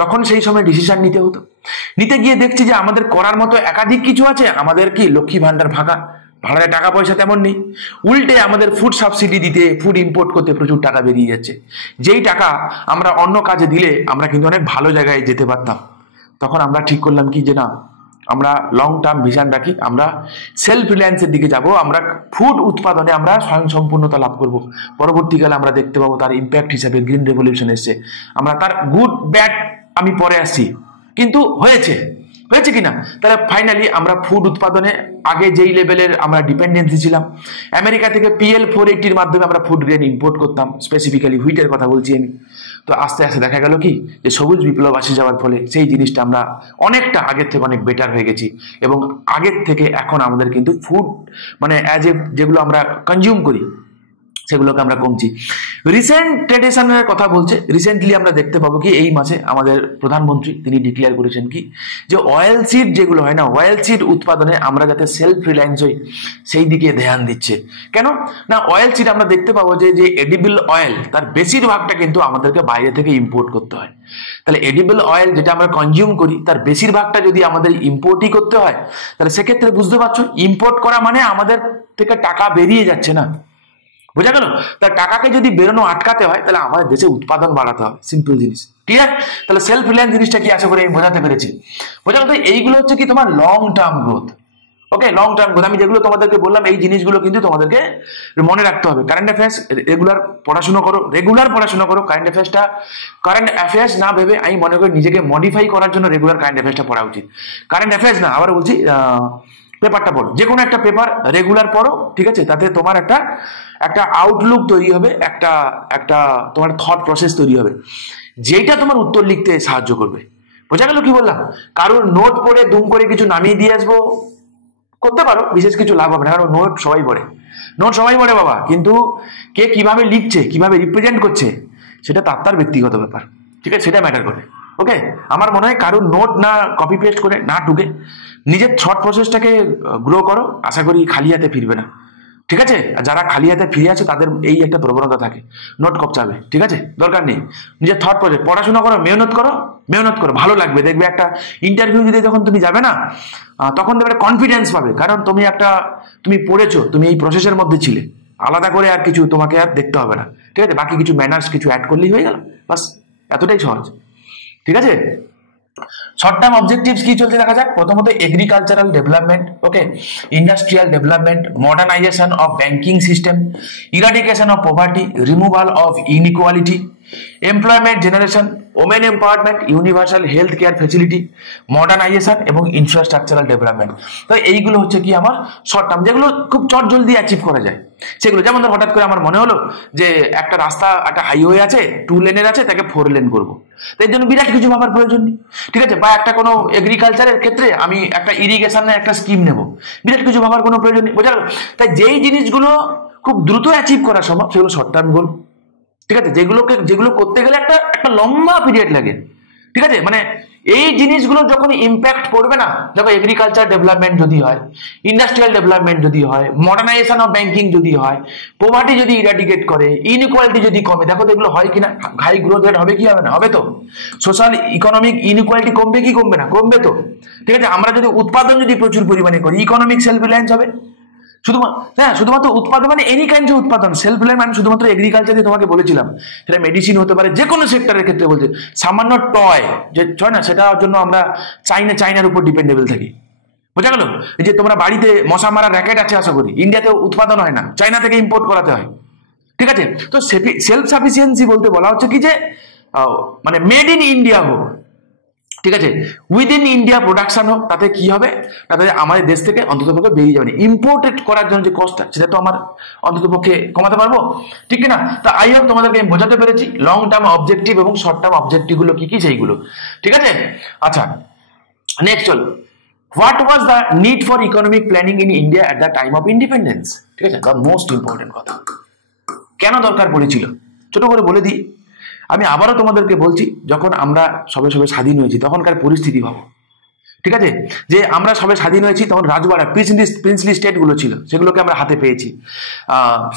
তখন সেই সময় ডিসিশন নিতে হতো। নিতে গিয়ে দেখছি যে আমাদের করার মতো একাধিক কিছু আছে। আমাদের কি লক্ষ্মী ভান্ডার ফাঁকা, ভাড়ায় টাকা পয়সা তেমন নেই, উল্টে আমাদের ফুড সাবসিডি দিতে, ফুড ইম্পোর্ট করতে প্রচুর টাকা বেরিয়ে যাচ্ছে। যেই টাকা আমরা অন্য কাজে দিলে আমরা কিন্তু অনেক ভালো জায়গায় যেতে পারতাম। তখন আমরা ঠিক করলাম কি, যে না, আমরা লং টার্ম ভিশন রাখি, আমরা সেলফ রিলায়েন্সের দিকে যাব, আমরা ফুড উৎপাদনে আমরা স্বয়ংসম্পূর্ণতা লাভ করব। পরবর্তীকালে আমরা দেখতে পাবো তার ইম্প্যাক্ট হিসাবে গ্রিন রেভলিউশন এসছে। আমরা তার গুড ব্যাড আমি পরে আসছি, কিন্তু হয়েছে কিনা। তাহলে ফাইনালি আমরা ফুড উৎপাদনে আগে যেই লেভেলের আমরা ডিপেন্ডেন্সি ছিলাম, আমেরিকা থেকে PL 480-র মাধ্যমে আমরা ফুড গ্রেন ইম্পোর্ট করতাম, স্পেসিফিক্যালি হুইটের কথা বলছি আমি। তো আস্তে আস্তে দেখা গেল কি, যে সবুজ বিপ্লব আসে যাওয়ার ফলে সেই জিনিসটা আমরা অনেকটা আগের থেকে অনেক বেটার হয়ে গেছি। এবং আগের থেকে এখন আমাদের কিন্তু ফুড মানে অ্যাজ এ যেগুলো আমরা কনজিউম করি, সেগুলোকে আমরা কমছি। রিসেন্ট ট্রেডিশনের কথা বলছে, রিসেন্টলি আমরা দেখতে পাবো কি, এই মাসে আমাদের প্রধানমন্ত্রী তিনি ডিক্লেয়ার করেছেন কি, যে অয়েল সিড যেগুলো হয় না, অয়েল সিড উৎপাদনে আমরা যাতে সেলফ রিলায়েন্স হই সেই দিকে ধ্যান দিচ্ছে। কেন না, অয়েল সিড আমরা দেখতে পাবো যে এডিবল অয়েল তার বেশিরভাগটা কিন্তু আমাদেরকে বাইরে থেকে ইম্পোর্ট করতে হয়। তাহলে এডিবল অয়েল যেটা আমরা কনজিউম করি তার বেশিরভাগটা যদি আমাদের ইম্পোর্টই করতে হয়, তাহলে সেক্ষেত্রে বুঝতে পারছো ইম্পোর্ট করা মানে আমাদের থেকে টাকা বেরিয়ে যাচ্ছে না, বোঝা গেল? তার টাকাকে যদি বেরোনো আটকাতে হয়, তাহলে আমাদের দেশে উৎপাদন বাড়াতে হবে, সিম্পল জিনিস। ঠিক আছে, তাহলে সেলফ রিলায়েন্স জিনিসটা কি আশা করি আমি বোঝাতে পেরেছি। বোঝা গেল? এইগুলো হচ্ছে কি তোমার লং টার্ম গ্রোথ। ওকে, লং টার্ম গ্রোথ আমি যেগুলো তোমাদেরকে বললাম, এই জিনিসগুলো কিন্তু তোমাদেরকে মনে রাখতে হবে। কারেন্ট অ্যাফেয়ার্স রেগুলার পড়াশোনা করো। কারেন্ট অ্যাফেয়ার্স না ভেবে আমি মনে করি নিজেকে মডিফাই করার জন্য রেগুলার কারেন্ট অ্যাফেয়ার্সটা পড়া উচিত। কারেন্ট অ্যাফেয়ার্স না, আবার বলছি, পেপারটা পড়ো, যে কোনো একটা পেপার রেগুলার পড়ো, ঠিক আছে? তাতে তোমার একটা আউটলুক তৈরি হবে, একটা তোমার থট প্রসেস তৈরি হবে, যেটা তোমার উত্তর লিখতে সাহায্য করবে। বোঝা গেল কি বললাম? কারোর নোট পড়ে দুম করে কিছু নামিয়ে দিয়ে আসবো করতে পারো, বিশেষ কিছু লাভ হবে না, কারণ নোট সবাই পড়ে বাবা, কিন্তু কে কিভাবে লিখছে, কিভাবে রিপ্রেজেন্ট করছে, সেটা তার ব্যক্তিগত ব্যাপার, ঠিক আছে? সেটা ম্যাটার করে। ওকে, আমার মনে হয় কারোর নোট না কপি পেস্ট করে না ঢুকে নিজের থট প্রসেসটাকে গ্রো করো, আশা করি খালি হাতে ফিরবে না। ঠিক আছে, যারা খালি হাতে ফিরে আছে তাদের এই একটা প্রবণতা থাকে, নোট কপচাবে। ঠিক আছে, দরকার নেই, নিজের থট প্রসেস পড়াশোনা করো, মেহনত করো, মেহনত করো, ভালো লাগবে। দেখবে একটা ইন্টারভিউ দিতে যখন তুমি যাবে না, তখন দেখবে কনফিডেন্স পাবে, কারণ তুমি পড়েছো, তুমি এই প্রসেসের মধ্যে ছিলে। আলাদা করে আর কিছু তোমাকে আর দেখতে হবে না। ঠিক আছে, বাকি কিছু ম্যানার্স কিছু অ্যাড করলেই হয়ে গেল, বাস, এতটাই সহজ। ঠিক আছে, শর্ট টার্ম অবজেক্টিভস কি চলছে দেখা যাক। প্রথমত agricultural development, okay, industrial development, modernisation of banking system, eradication of poverty, removal of inequality, employment generation, women empowerment, universal health care facility, modernisation এবং ইনফ্রাস্ট্রাকচারাল ডেভেলপমেন্ট। তো এইগুলো হচ্ছে কি আমার শর্ট টার্ম, যেগুলো খুব চট জলদি অ্যাচিভ করা যায় সেগুলো। যেমন ধর হঠাৎ করে আমার মনে হলো যে একটা রাস্তা, একটা হাইওয়ে আছে 2 লেনের আছে, তাকে 4 লেন করবো, তাই জন্য বিরাট কিছু ভাবার প্রয়োজন নেই। ঠিক আছে, বা একটা কোনো এগ্রিকালচারের ক্ষেত্রে আমি একটা ইরিগেশনের একটা স্কিম নেব, বিরাট কিছু ভাবার কোনো প্রয়োজন নেই, বোঝা গেল? তাই যেই জিনিসগুলো খুব দ্রুত অ্যাচিভ করা সম্ভব সেগুলো শর্ট টার্ম গোল। ঠিক আছে, যেগুলো করতে গেলে একটা লম্বা পিরিয়ড লাগে। ঠিক আছে, মানে এই জিনিসগুলো যখন ইম্প্যাক্ট পড়বে না, যখন এগ্রিকালচার ডেভেলপমেন্ট যদি হয়, ইন্ডাস্ট্রিয়াল ডেভেলপমেন্ট যদি হয়, মডার্নাইজেশন অফ ব্যাংকিং যদি হয়, পোভার্টি যদি ইরাডিকেট করে, ইনইকুয়ালিটি যদি কমে, দেখো তো এগুলো হয় কিনা, হাই গ্রোথ রেট হবে কি হবে না? হবে তো। সোশ্যাল ইকোনমিক ইনইকুয়ালিটি কমবে কি কমবে না? কমবে তো। ঠিক আছে, আমরা যদি উৎপাদন যদি প্রচুর পরিমাণে করি, ইকোনমিক সেলফ রিলায়েন্স হবে। শুধুমাত্র উৎপাদন মানে এনি কাইন্ড অফ উৎপাদন, সেলফ রিলায়েন্স মানে শুধুমাত্র এগ্রিকালচারে তোমাকে বলেছিলাম, সেটা মেডিসিন হতে পারে, যে কোনো সেক্টরের ক্ষেত্রে বলছে। সামান্য টয় যে ছয় না, সেটার জন্য আমরা চাইনার উপর ডিপেন্ডেবল থাকি, বোঝা গেল? এই যে তোমরা বাড়িতে মশা মারা র্যাকেট আছে আশা করি, ইন্ডিয়াতে উৎপাদন হয় না, চাইনা থেকে ইম্পোর্ট করাতে হয়। ঠিক আছে, তো সেলফ সাফিসিয়েন্সি বলতে বলা হচ্ছে কি যে মানে মেড ইন ইন্ডিয়া হোক, ঠিক আছে, উইদিন ইন্ডিয়া প্রোডাকশন হোক, তাতে কি হবে, তাতে আমাদের দেশ থেকে অন্ততপক্ষে বেরিয়ে যাবে। ইম্পোর্টেড করার জন্য যে কস্টটা, সেটা তো আমার অন্ততপক্ষে কমাতে পারবো, ঠিক না? তা আই হোপ তোমাদেরকে আমি বোঝাতে পেরেছি লং টার্ম অবজেক্টিভ এবং শর্ট টার্ম অবজেক্টিভ গুলো কি কি সেইগুলো। ঠিক আছে, আচ্ছা নেক্সট চলো, what was the need for economic planning in India at the time of independence? ঠিক আছে, দ্য মোস্ট ইম্পর্টেন্ট কথা, কেন দরকার পড়েছিল ছোট করে বলে দিই। আমি আবারও তোমাদেরকে বলছি, যখন আমরা সবে স্বাধীন হয়েছি তখনকার পরিস্থিতি ভাবো। ঠিক আছে, যে আমরা সবে স্বাধীন হয়েছি তখন রাজবাড়া প্রিন্সলি স্টেটগুলো ছিল, সেগুলোকে আমরা হাতে পেয়েছি।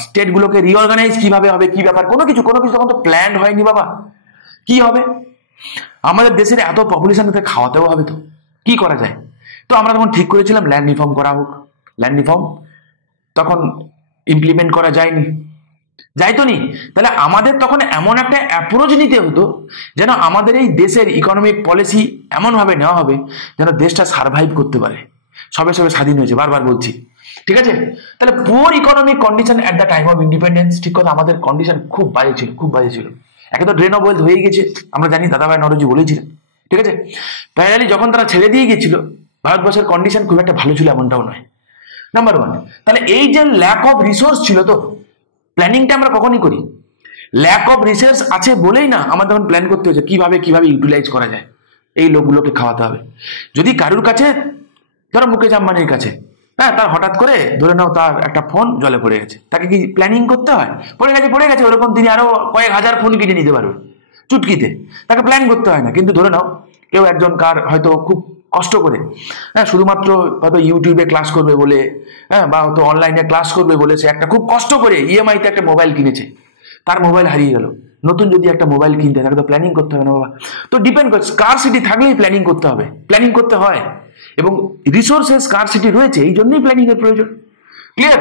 স্টেটগুলোকে রিঅর্গানাইজ কিভাবে হবে, কি ব্যাপার, কোনো কিছু তখন তো প্ল্যান হয়নি বাবা। কি হবে, আমাদের দেশের এত পপুলেশন খাওয়াতেও হবে, তো কি করা যায়? তো আমরা তখন ঠিক করেছিলাম ল্যান্ড রিফর্ম করা হোক। ল্যান্ড রিফর্ম তখন ইমপ্লিমেন্ট করা যায়নি, যাইতো নি। তাহলে আমাদের তখন এমন একটা অ্যাপ্রোচ নিতে হতো যেন আমাদের এই দেশের ইকোনমিক পলিসি এমনভাবে নেওয়া হবে যেন দেশটা সার্ভাইভ করতে পারে। সবে স্বাধীন হয়েছে, বারবার বলছি। ঠিক আছে, তাহলে poor economic condition at the time of independence, ঠিক কথা, আমাদের কন্ডিশন খুব বাজে ছিল। একে তো ড্রেন অফ ওয়েলথ হয়ে গেছে, আমরা জানি, দাদাভাই নরজি বলেছিলেন। ঠিক আছে, ফাইনালি যখন তারা ছেড়ে দিয়ে গেছিল, ভারতবর্ষের কন্ডিশন খুব একটা ভালো ছিল এমনটাও নয়, নাম্বার 1। তাহলে এই যে ল্যাক অফ রিসোর্স ছিল, তো প্ল্যানিংটা আমরা কখনই করি ল্যাক অফ রিসোর্স আছে বলেই না, আমাদের তখন প্ল্যান করতে হচ্ছে কিভাবে ইউটিলাইজ করা যায়, এই লোকগুলোকে খাওয়াতে হবে। যদি কারুর কাছে, ধরো মুকেশ আম্বানির কাছে, হ্যাঁ, তার হঠাৎ করে ধরে নাও তার একটা ফোন জলে পড়ে গেছে, তাকে কি প্ল্যানিং করতে হয়? পড়ে গেছে ওরকম তিনি আরো কয়েক হাজার ফোন কিনে নিতে পারবে চুটকিতে, তাকে প্ল্যান করতে হয় না। কিন্তু ধরে নাও কেউ একজন কার হয়তো খুব কষ্ট করে, হ্যাঁ, শুধুমাত্র হয়তো ইউটিউবে ক্লাস করবে বলে, হ্যাঁ, বা হয়তো অনলাইনে ক্লাস করবে বলে সে একটা খুব কষ্ট করে ইএমআইতে একটা মোবাইল কিনেছে, তার মোবাইল হারিয়ে গেল। নতুন যদি একটা মোবাইল কিনতে তাকে তো প্ল্যানিং করতে হবে না বাবা। তো ডিপেন্ড করে, স্কারসিটি থাকলেই প্ল্যানিং করতে হবে, প্ল্যানিং করতে হয়, এবং রিসোর্সের স্কারসিটি রয়েছে, এই জন্যই প্ল্যানিং এর প্রয়োজন। Clear?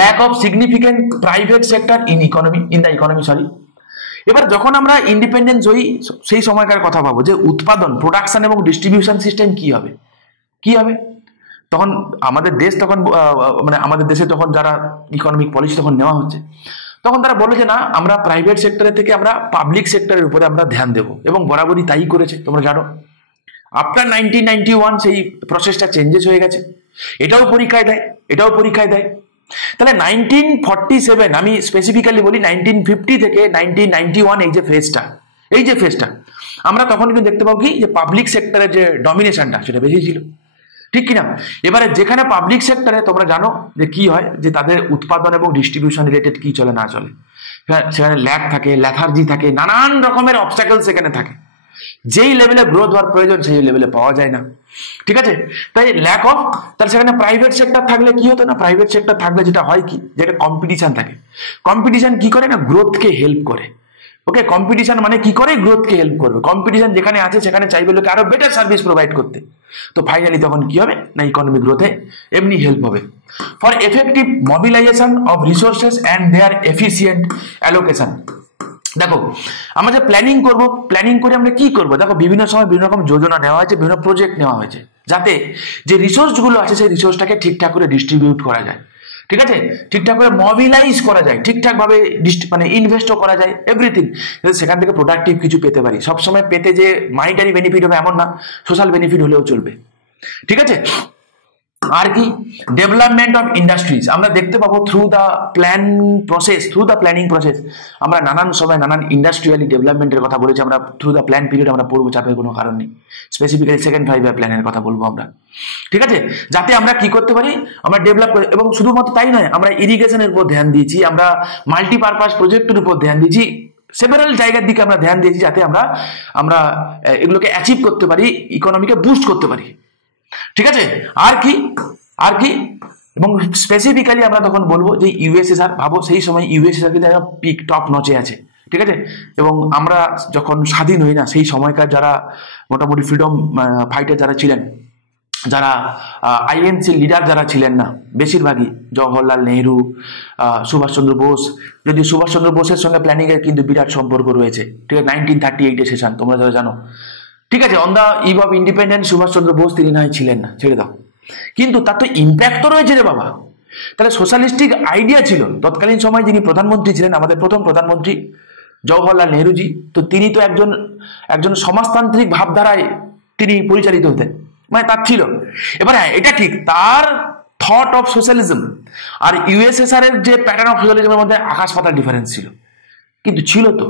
Lack of significant private sector in the economy, sorry. এবার যখন আমরা ইন্ডিপেন্ডেন্স হই, সেই সময়কার কথা ভাবো যে উৎপাদন, প্রোডাকশন এবং ডিস্ট্রিবিউশন সিস্টেম কি হবে তখন আমাদের দেশ, তখন মানে আমাদের দেশে তখন যারা ইকোনমিক পলিসি তখন নেওয়া হচ্ছে, তখন তারা বলে যে না, আমরা প্রাইভেট সেক্টরের থেকে আমরা পাবলিক সেক্টরের উপরে আমরা ধ্যান দেবো, এবং বরাবরই তাই করেছে। তোমরা জানো, আফটার 1991 সেই প্রসেসটা চেঞ্জেস হয়ে গেছে। এটাও পরীক্ষায় দেয়। তাহলে 1947, আমি স্পেসিফিক্যালি বলি 1950 থেকে 1991, এই যে ফেজটা আমরা তখন কিন্তু দেখতে পাবো কি, যে পাবলিক সেক্টরের যে ডমিনেশনটা সেটা বেশি ছিল, ঠিক কিনা? এবারে যেখানে পাবলিক সেক্টরে তোমরা জানো যে কি হয়, যে তাদের উৎপাদন এবং ডিস্ট্রিবিউশন রিলেটেড কি চলে না চলে, সেখানে ল্যাক থাকে, ল্যাথার্জি থাকে, নানান রকমের অবস্টাকল সেখানে থাকে। যেই লেভেলে গ্রোথ হওয়ার প্রয়োজন সেই লেভেলে পাওয়া যায় না, ঠিক আছে। তাই ল্যাক অফ, তাহলে সেখানে প্রাইভেট সেক্টর থাকলে কি হতো না, প্রাইভেট সেক্টর থাকলে যেটা হয় কি, যেটা কম্পিটিশন থাকে, কম্পিটিশন কি করে না গ্রোথকে হেল্প করে। ওকে, কম্পিটিশন মানে কি করে, গ্রোথকে হেল্প করবে। কম্পিটিশন যেখানে আছে সেখানে চাইবে লোকে আরো বেটার সার্ভিস প্রোভাইড করতে, তো ফাইনালি তখন কি হবে না ইকোনমিক গ্রোথে এমনি হেল্প হবে। For effective mobilisation of resources and their efficient allocation, দেখো আমরা যে প্ল্যানিং করব, প্ল্যানিং করে আমরা কি করব, দেখো বিভিন্ন সময় বিভিন্ন রকম যোজনা নেওয়া হয়েছে, বিভিন্ন প্রজেক্ট নেওয়া হয়েছে, যাতে যে রিসোর্সগুলো আছে সেই রিসোর্সটাকে ঠিকঠাক করে ডিস্ট্রিবিউট করা যায়, ঠিক আছে, ঠিকঠাক করে মোবিলাইজ করা যায়, ঠিকঠাক ভাবে মানে ইনভেস্টও করা যায়, এভরিথিং, সেখান থেকে প্রোডাক্টিভ কিছু পেতে পারি। সবসময় পেতে যে মানিটারি বেনিফিট হবে এমন না, সোশ্যাল বেনিফিট হলেও চলবে, ঠিক আছে। আর কি, ডেভেলপমেন্ট অফ ইন্ডাস্ট্রিজ, আমরা দেখতে পাবো থ্রু দ্য প্ল্যানিং প্রসেস আমরা নানান সময় নানান ইন্ডাস্ট্রিয়ালি ডেভেলপমেন্টের কথা বলেছি, আমরা থ্রু দ্য প্ল্যান পিরিয়ড আমরা পড়বো, চাপের কোনো কারণ নেই। স্পেসিফিক্যালি সেকেন্ড 5 ইয়ার প্ল্যানের কথা বলবো আমরা, ঠিক আছে, যাতে আমরা কি করতে পারি, আমরা ডেভেলপ করে, এবং শুধুমাত্র তাই নয়, আমরা ইরিগেশনের উপর ধ্যান দিয়েছি, আমরা মাল্টিপারপাস প্রজেক্টের উপর ধ্যান দিয়েছি, সেভারাল জায়গার দিকে আমরা ধ্যান দিয়েছি, যাতে আমরা এগুলোকে অ্যাচিভ করতে পারি, ইকোনমিকে বুস্ট করতে পারি, ঠিক আছে। আর কি এবং স্পেসিফিক্যালি আমরা তখন বলবো যে ইউএসএসআর, ভাবো সেই সময় ইউএসএসআর কিন্তু একটা পিক টপ নচে আছে, ঠিক আছে। এবং আমরা যখন স্বাধীন হই না, সেই সময়কার যারা মোটামুটি ফ্রিডম ফাইটার যারা ছিলেন, যারা আইএনসি লিডার যারা ছিলেন না, বেশিরভাগই জওহরলাল নেহরু, সুভাষচন্দ্র বোস, যদি সুভাষচন্দ্র বোসের সঙ্গে প্ল্যানিং এর কিন্তু বিরাট সম্পর্ক রয়েছে, ঠিক আছে, 1938 সেশন তোমরা যারা জানো, ঠিক আছে। On the eve of independence Subhas Chandra Bose তিনি নয় ছিলেন না, ছেড়ে দাও, কিন্তু তার তো ইম্প্যাক্ট তো রয়েছে রে বাবা। তাহলে সোশ্যালিস্টিক আইডিয়া ছিল তৎকালীন সময়, যিনি প্রধানমন্ত্রী ছিলেন, আমাদের প্রথম প্রধানমন্ত্রী জওহরলাল নেহরুজি, তো তিনি তো একজন সমাজতান্ত্রিক ভাবধারায় তিনি পরিচালিত হতেন, মানে তার ছিল। এবার এটা ঠিক, তার থট অফ সোশ্যালিজম আর ইউএসএসআর এর যে প্যাটার্ন অফ সোশ্যালিজমের মধ্যে আকাশ পাতাল ডিফারেন্স ছিল, কিন্তু ছিল তো,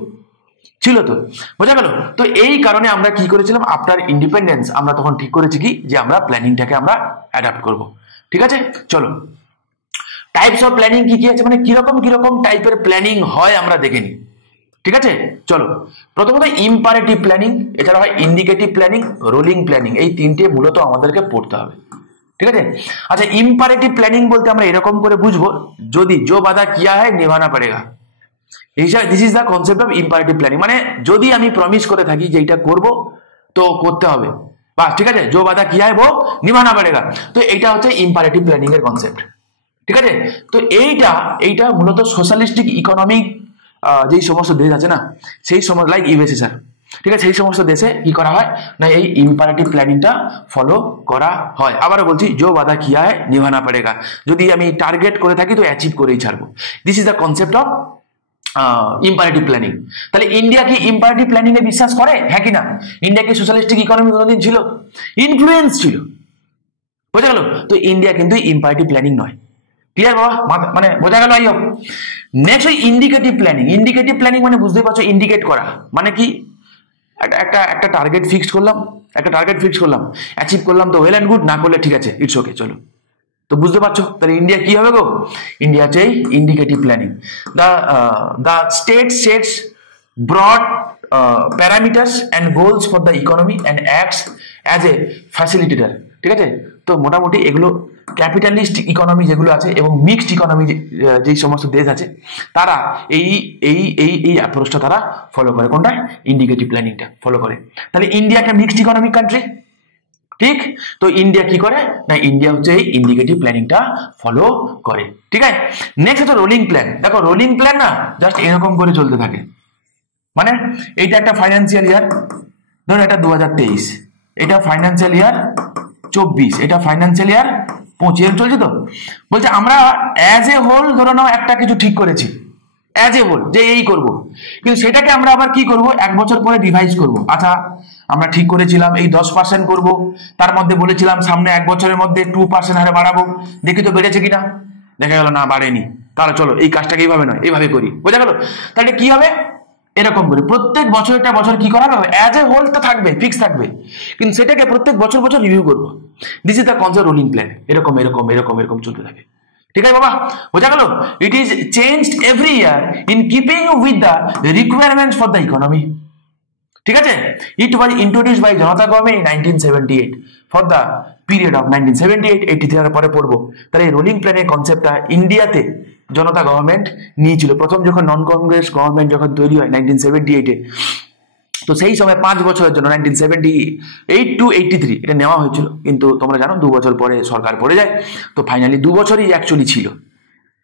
বোঝা গেল। তো এই কারণে আমরা কি করেছিলাম, আফটার ইন্ডিপেন্ডেন্স আমরা তখন ঠিক করেছি কি, যে আমরা প্ল্যানিংটাকে আমরা অ্যাডাপ্ট করব, ঠিক আছে। চলো, টাইপস অফ প্ল্যানিং কি আছে, মানে কিরকম টাইপের প্ল্যানিং হয় আমরা দেখে নিই, ঠিক আছে। চলো, প্রথমত ইম্পারেটিভ প্ল্যানিং, এছাড়া হয় ইন্ডিকেটিভ প্ল্যানিং, রোলিং প্ল্যানিং, এই তিনটে মূলত আমাদেরকে পড়তে হবে, ঠিক আছে। আচ্ছা, ইম্পারেটিভ প্ল্যানিং বলতে আমরা এরকম করে বুঝবো, যদি জো বাদা কিয়া হয় নিভানা পড়েগা, this is the concept of imperative planning. মানে যদি আমি প্রমিস করে থাকি যে এটা করবো তো করতে হবে, বাস, ঠিক আছে, জো বাদা কিয়া হয় वो निभाना पड़ेगा, তো এইটা হচ্ছে ইম্পারেটিভ প্ল্যানিং এর কনসেপ্ট, ঠিক আছে। তো এইটা মূলত সোশ্যালিস্টিক ইকোনমিক যেই সমস্ত দেশ আছে না, সেই সমস্ত লাইক ইউএসএসআর, ঠিক আছে, সেই সমস্ত দেশে কি করা হয় না, এই ইম্পারেটিভ প্ল্যানিংটা ফলো করা হয়। আবারও বলছি, জো বাদা কিয়া হয় নিভানা পড়েগা, যদি আমি টার্গেট করে থাকি তো অ্যাচিভ করেই ছাড়বো, this is the concept of imperative planning. তাহলে ইন্ডিয়া কি ইম্পারেটিভ প্ল্যানিং এ বিশ্বাস করে, হ্যাঁ কি না? ইন্ডিয়া কি সোশ্যালিস্টিক ইকোনমি কোনোদিন ছিল? ইনফ্লুয়েন্স ছিল, বোঝা গেল। তো ইন্ডিয়া কিন্তু ইম্পারেটিভ প্ল্যানিং নয়, ক্লিয়ার বাবা, মানে বোঝা গেল। আইও নেক্সট ওই ইন্ডিকেটিভ প্ল্যানিং মানে বুঝতেই পারছো, ইন্ডিকেট করা মানে কি, একটা টার্গেট ফিক্সড করলাম, অ্যাচিভ করলাম তো ওয়েল অ্যান্ড গুড, না করলে ঠিক আছে, ইটস ওকে, চলো। তো বুঝতে পারছো তাহলে ইন্ডিয়া কি হবে গো, ইন্ডিয়া হচ্ছে indicative planning. The state sets broad parameters and goals for the economy and acts as a facilitator, ঠিক আছে। তো মোটামুটি এগুলো ক্যাপিটালিস্ট ইকোনমি যেগুলো আছে এবং মিক্সড ইকোনমি যেই সমস্ত দেশ আছে, তারা এই অ্যাপ্রোচটা তারা ফলো করে, কোনটা, ইন্ডিকেটিভ প্ল্যানিংটা ফলো করে। তাহলে ইন্ডিয়া একটা মিক্সড ইকোনমিক কান্ট্রি, ঠিক। তো ইন্ডিয়া কি করে না, ইন্ডিয়া হচ্ছে এই ইন্ডিকেটিভ প্ল্যানিংটা ফলো করে, ঠিক আছে। নেক্সট হচ্ছে রোলিং প্ল্যান। দেখো রোলিং প্ল্যান না জাস্ট এরকম করে চলতে থাকে, মানে এইটা একটা ফাইন্যান্সিয়াল ইয়ার, ধরুন এটা 2023, এটা ফাইন্যান্সিয়াল ইয়ার 24, এটা ফাইন্যান্সিয়াল ইয়ার 25 চলছে। তো বলছে আমরা অ্যাজ এ হোল ধরে নাও একটা কিছু ঠিক করেছি, অ্যাজ এ হোল যে এই করব, কিন্তু সেটাকে আমরা আবার কি করব, এক বছর পরে রিভাইজ করব। আচ্ছা, আমরা ঠিক করেছিলাম এই 10% করব, তার মধ্যে বলেছিলাম সামনে এক বছরের মধ্যে 2% হারে বাড়াবো, দেখি তো বেড়েছে কিনা, দেখা গেল না বাড়েনি, তাহলে চলো এই কাজটাকে এইভাবে নয় এইভাবে করি, বোঝা গেল। তাহলে কি হবে, এরকম করে প্রত্যেক বছরটা বছর কি করা হবে, অ্যাজ এ হোল তো থাকবে, ফিক্স থাকবে, কিন্তু সেটাকে প্রত্যেক বছর রিভিউ করবো। This is the concept rolling plan, এরকম চলতে থাকে, ঠিক আছে বাবা, বোঝা গেল। It is changed every year in keeping with the requirements for the economy, ঠিক আছে। It was introduced by Janata government in 1978 for the period of 1978-83 এর পরে পড়বো। তাহলে এই রোলিং প্ল্যানের কনসেপ্টটা ইন্ডিয়াতে জনতা গভর্নমেন্ট নিয়েছিল প্রথম যখন নন কংগ্রেস গভর্নমেন্ট যখন তৈরি হয় 1978-এ। তো সেই সময় 5 বছরের জন্য 1978-83 এটা নেওয়া হয়েছিল, কিন্তু তোমরা জানো 2 বছর পরে সরকার পড়ে যায়, তো ফাইনালি 2 বছরই অ্যাকচুয়ালি ছিল।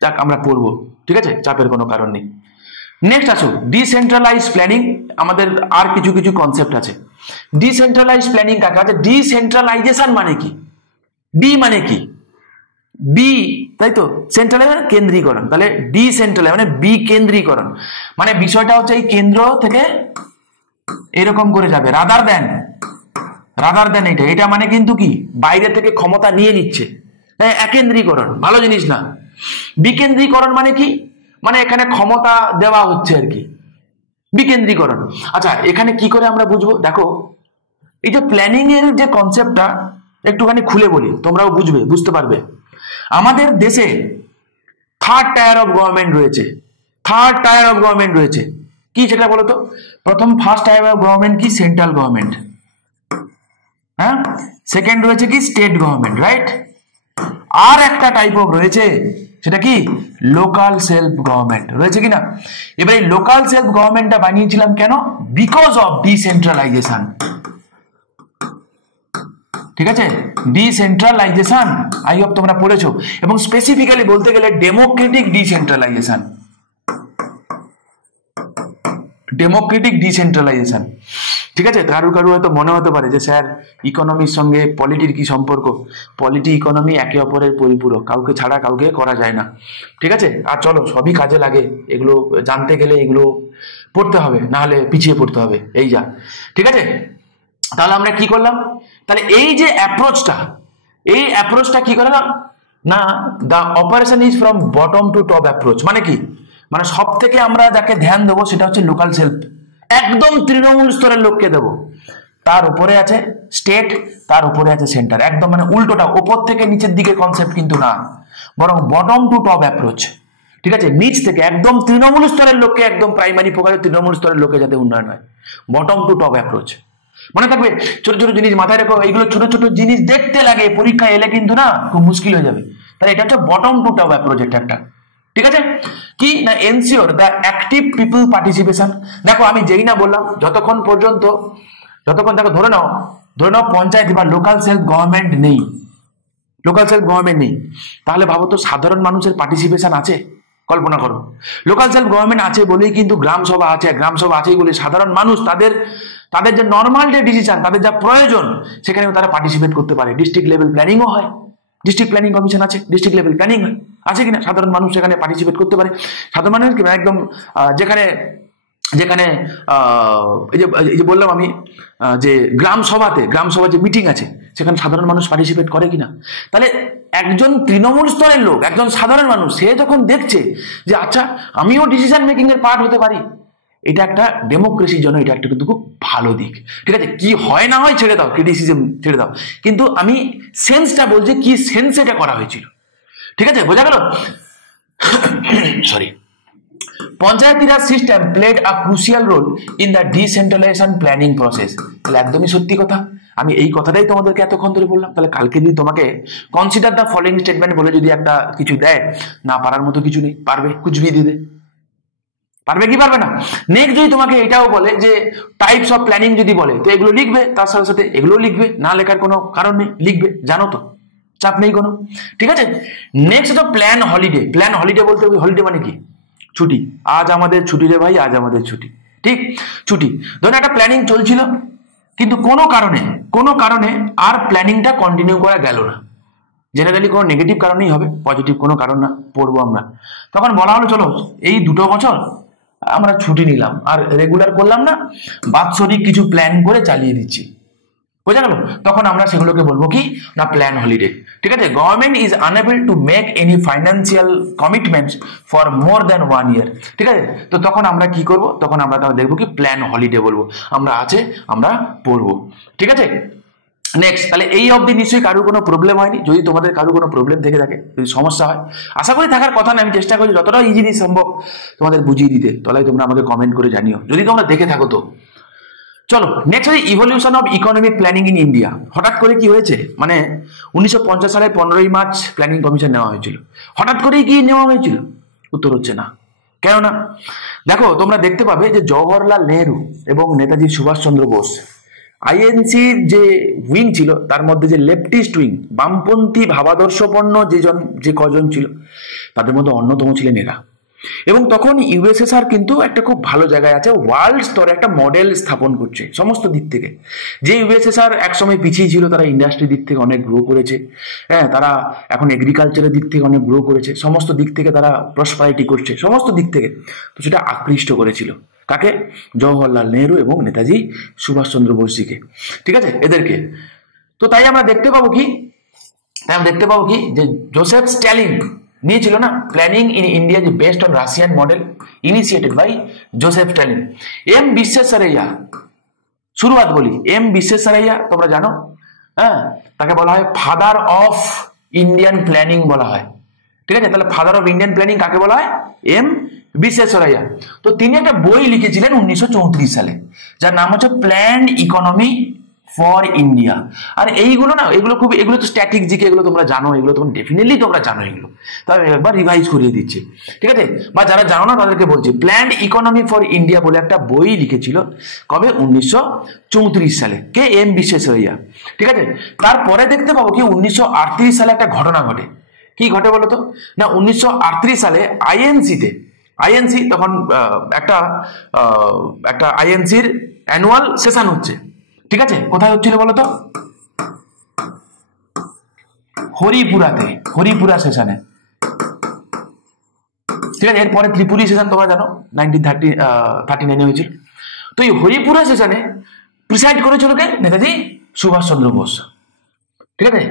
যাক আমরা পড়বো, ঠিক আছে, চাপের কোনো কারণ নেই। নেক্সট আসো ডিসেন্ট্রালাইজ প্ল্যানিং। আমাদের আর কিছু কিছু কনসেপ্ট আছে। ডিসেন্ট্রালাইজ প্ল্যানিং কাকে আছে? ডিসেন্ট্রালাইজেশন মানে কি? ডি মানে কি? বি, তাই তো, সেন্ট্রালাইজ মানে কেন্দ্রীকরণ, তাহলে ডিসেন্ট্রালাইজ মানে বিকেন্দ্রীকরণ। মানে বিষয়টা হচ্ছে এই কেন্দ্র থেকে এরকম করে যাবে, রাদার দেন এটা মানে কিন্তু কি বাইরে থেকে ক্ষমতা নিয়ে নিচ্ছে, একেন্দ্রীকরণ, ভালো জিনিস না। বিকেন্দ্রীকরণ মানে কি? মানে এখানে ক্ষমতা দেওয়া হচ্ছে আর কি, বিকেন্দ্রীকরণ। আচ্ছা এখানে কি করে আমরা বুঝবো? দেখো এই যে প্ল্যানিং এর যে কনসেপ্টটা একটুখানি খুলে বলি, তোমরাও বুঝতে পারবে। আমাদের দেশে থার্ড টায়ার অফ গভর্নমেন্ট রয়েছে। কি সেটা বলো তো? প্রথম ফার্স্ট টায়ার অফ গভর্নমেন্ট কি? সেন্ট্রাল গভর্নমেন্ট, হ্যাঁ। সেকেন্ড রয়েছে কি? State government, right. আর একটা টাইপ অফ রয়েছে, সেটা কি? লোকাল সেলফ গভর্নমেন্ট রয়েছে কিনা? এবার এই লোকাল সেলফ গভর্নমেন্টটা বানিয়েছিলাম কেন? বিকজ অফ ডিসেন্ট্রালাইজেশন, ঠিক আছে, ডিসেন্ট্রালাইজেশন। আই হোপ তোমরা পড়েছো। এবং স্পেসিফিক্যালি বলতে গেলে ডেমোক্রেটিক ডিসেন্ট্রালাইজেশন, ঠিক আছে। কারু হয়তো মনে হতে পারে যে স্যার ইকোনমির সঙ্গে পলিটির কি সম্পর্ক? পলিটি ইকোনমি একে অপরের পরিপূরক, কাউকে ছাড়া কাউকে করা যায় না, ঠিক আছে। আর চলো সবই কাজে লাগে, এগুলো জানতে গেলে এগুলো পড়তে হবে, না হলে পিছিয়ে পড়তে হবে, এই যা, ঠিক আছে। তাহলে আমরা কি করলাম? তাহলে এই যে অ্যাপ্রোচটা কি করলাম না, the operation is from bottom to top approach. মানে কি? মানে সব থেকে আমরা যাকে ধ্যান দেবো সেটা হচ্ছে লোকাল সেলফ, একদম তৃণমূল স্তরের লোককে দেবো। তার উপরে আছে স্টেট, তার উপরে আছে সেন্টার, একদম মানে উল্টোটা, ওপর থেকে নিচের দিকে কনসেপ্ট কিন্তু না, বরং বটম টু টপ অ্যাপ্রোচ, ঠিক আছে। নিচ থেকে একদম তৃণমূল স্তরের লোককে, একদম প্রাইমারি প্রকারের তৃণমূল স্তরের লোকে যাতে উন্নয়ন হয়, বটম টু টপ অ্যাপ্রোচ। মনে থাকবে, ছোট ছোট জিনিস মাথায় রেখো, এইগুলো ছোট ছোট জিনিস দেখতে লাগে, পরীক্ষা এলে কিন্তু না খুব মুশকিল হয়ে যাবে। তাহলে এটা হচ্ছে বটম টু টপ অ্যাপ্রোচ, একটা, ঠিক আছে। কি না, ensure the active people participation. দেখো আমি যেই না বললাম, যতক্ষণ দেখো ধরে নাও পঞ্চায়েত বা লোকাল সেলফ গভর্নমেন্ট নেই, তাহলে ভাবো তো সাধারণ মানুষের পার্টিসিপেশন আছে? কল্পনা করো, লোকাল সেলফ গভর্নমেন্ট আছে বলেই কিন্তু গ্রাম সভা আছেই বলে সাধারণ মানুষ তাদের যে নর্মাল যে ডিসিশন, তাদের যা প্রয়োজন, সেখানে তারা পার্টিসিপেট করতে পারে। ডিস্ট্রিক্ট লেভেল প্ল্যানিংও হয়, ডিস্ট্রিক্ট প্ল্যানিং কমিশন আছে, ডিস্ট্রিক্ট লেভেল প্ল্যানিং হয়, আছে কিনা? সাধারণ মানুষ সেখানে পার্টিসিপেট করতে পারে। সাধারণ মানুষ একদম যেখানে এই যে বললাম আমি যে গ্রাম সভা যে মিটিং আছে, সেখানে সাধারণ মানুষ পার্টিসিপেট করে কিনা? তাহলে একজন তৃণমূল স্তরের লোক, একজন সাধারণ মানুষ, সে যখন দেখছে যে আচ্ছা আমিও ডিসিশন মেকিং এর পার্ট হতে পারি, এটা একটা ডেমোক্রেসির জন্য এটা একটা কিন্তু খুব ভালো দিক, ঠিক আছে। কি হয় না হয় ছেড়ে দাও, ক্রিটিসিজম ছেড়ে দাও, কিন্তু আমি সেন্সটা বলছি কি সেন্স এটা করা হয়েছিল, ঠিক আছে, বোঝা গেল? Sorry. Panchayati Raj system played a crucial role in the decentralisation planning process. তাহলে একদমই সত্যি কথা, আমি এই কথাটাই তোমাদেরকে এতক্ষণ ধরে বললাম। তাহলে কালকে যদি তোমাকে কনসিডার দ্য ফলোইং স্টেটমেন্ট বলে যদি একটা কিছু দেয়, না পারার মতো কিছু নেই, পারবে, কুছ ভি দিয়ে দে, পারবে কি পারবে না? নেক্সট যদি তোমাকে এটাও বলে যে টাইপস অফ প্ল্যানিং যদি বলে, তো এগুলো লিখবে, তার সাথে সাথে এগুলো লিখবে, না লেখার কোনো কারণ নেই, লিখবে, জানো তো, চাপ নেই কোনো, ঠিক আছে। নেক্সট হচ্ছে প্ল্যান হলিডে বলতে হলিডে মানে কি? ছুটি। আজ আমাদের ছুটি রে ভাই, আজ আমাদের ছুটি, ঠিক, ছুটি। ধরুন একটা প্ল্যানিং চলছিল, কিন্তু কোনো কারণে আর প্ল্যানিংটা কন্টিনিউ করা গেল না, জেনারেলি কোনো নেগেটিভ কারণেই হবে, পজিটিভ কোনো কারণ না, পড়বো আমরা। তখন বলা হলো চলো এই 2 বছর আমরা ছুটি নিলাম, আর রেগুলার করলাম না, বাৎসরিক কিছু প্ল্যান করে চালিয়ে দিচ্ছি, বোঝা গেল? তখন আমরা সেগুলোকে বলবো কি না প্ল্যান হলিডে, ঠিক আছে। Government is unable to make any financial commitments for more than 1 year, ঠিক আছে। তো তখন আমরা কি করব? তখন আমরা দেখবো কি প্ল্যান হলিডে বলবো, আমরা পড়বো, ঠিক আছে। নেক্সট, তাহলে এই অবধি নিশ্চয়ই কারোর কোনো প্রবলেম হয়নি। যদি তোমাদের কারোর কোনো প্রবলেম থেকে থাকে, যদি সমস্যা হয়, আশা করি থাকার কথা না, আমি চেষ্টা করছি যতটা ইজিলি সম্ভব তোমাদের বুঝিয়ে দিতে, তাহলে তোমরা আমাকে কমেন্ট করে জানিও যদি তোমরা দেখে থাকো। তো চলো নেক্সট হচ্ছে evolution of economic planning in India. হঠাৎ করে কি হয়েছে, মানে 1950 সালের 15ই মার্চ প্ল্যানিং কমিশন নেওয়া হয়েছিল। হঠাৎ করেই কি নেওয়া হয়েছিল? উত্তর হচ্ছে না। কেননা দেখো, তোমরা দেখতে পাবে যে জওহরলাল নেহরু এবং নেতাজি সুভাষচন্দ্র বোস, আইএনসির যে উইং ছিল তার মধ্যে যে লেফটিস্ট উইং, বামপন্থী ভাবাদর্শপন্ন যে কজন ছিল তাদের মধ্যে অন্যতম ছিলেন এরা। এবং তখন ইউএসএসআর কিন্তু একটা খুব ভালো জায়গায় আছে, ওয়ার্ল্ড স্তরে একটা মডেল স্থাপন করছে সমস্ত দিক থেকে। যে ইউএসএসআর একসময় পিছিয়ে ছিল, তারা ইন্ডাস্ট্রির দিক থেকে অনেক গ্রো করেছে, হ্যাঁ, তারা এখন এগ্রিকালচারের দিক থেকে অনেক গ্রো করেছে, সমস্ত দিক থেকে তারা প্রসপারিটি করছে সমস্ত দিক থেকে। তো সেটা আকৃষ্ট করেছিল কাকে? জওহরলাল নেহরু এবং নেতাজি সুভাষচন্দ্র বোসজিকে, ঠিক আছে, এদেরকে। তো তাই আমরা দেখতে পাবো কি যে জোসেফ স্ট্যালিন নিয়েছিল না প্ল্যানিং ইন ইন্ডিয়া যে based on Russian model, initiated by Joseph Stalin. M বিশ্বেশ্বরাইয়া, শুরুয়াত বলি, এম বিশ্বেশ্বরাইয়া তোমরা জানো, হ্যাঁ, তাকে বলা হয় ফাদার অফ ইন্ডিয়ান প্ল্যানিং বলা হয়, ঠিক আছে। তাহলে ফাদার অফ ইন্ডিয়ান প্ল্যানিং কাকে বলা হয়? এম বিশ্বেশ্বরাইয়া। তো তিনি একটা বই লিখেছিলেন 1934 সালে, যার নাম হচ্ছে প্ল্যান্ড ইকোনমি ফর ইন্ডিয়া। আর এইগুলো না, এগুলো তো স্ট্যাটিক জিকে, এগুলো তোমরা জানো, এগুলো তোমরা ডেফিনেটলি তোমরা জানো এগুলো, তবে একবার রিভাইজ করিয়ে দিচ্ছি, ঠিক আছে। বা যারা জানো না তাদেরকে বলছি, প্ল্যান্ড ইকোনমি ফর ইন্ডিয়া বলে একটা বই লিখেছিল কবে? 1934 সালে, কে? এম বিশ্বেশ্বরাইয়া, ঠিক আছে। তারপরে দেখতে পাবো কি 1938 সালে একটা ঘটনা ঘটে। কি ঘটে বলতো না, 1938 সালে আইএনসি তখন একটা আইএনসির অ্যানুয়াল সেশন হচ্ছে, ঠিক আছে। কোথায় হচ্ছিল বলতো? হরিপুরা সেশনে, ঠিক আছে। এরপরে ত্রিপুরি সেশন তোমরা জানো 1939 হয়েছিল। তো এই হরিপুরা সেশনে প্রিসাইড করেছিল কে? নেতাজি সুভাষচন্দ্র বোস, ঠিক আছে।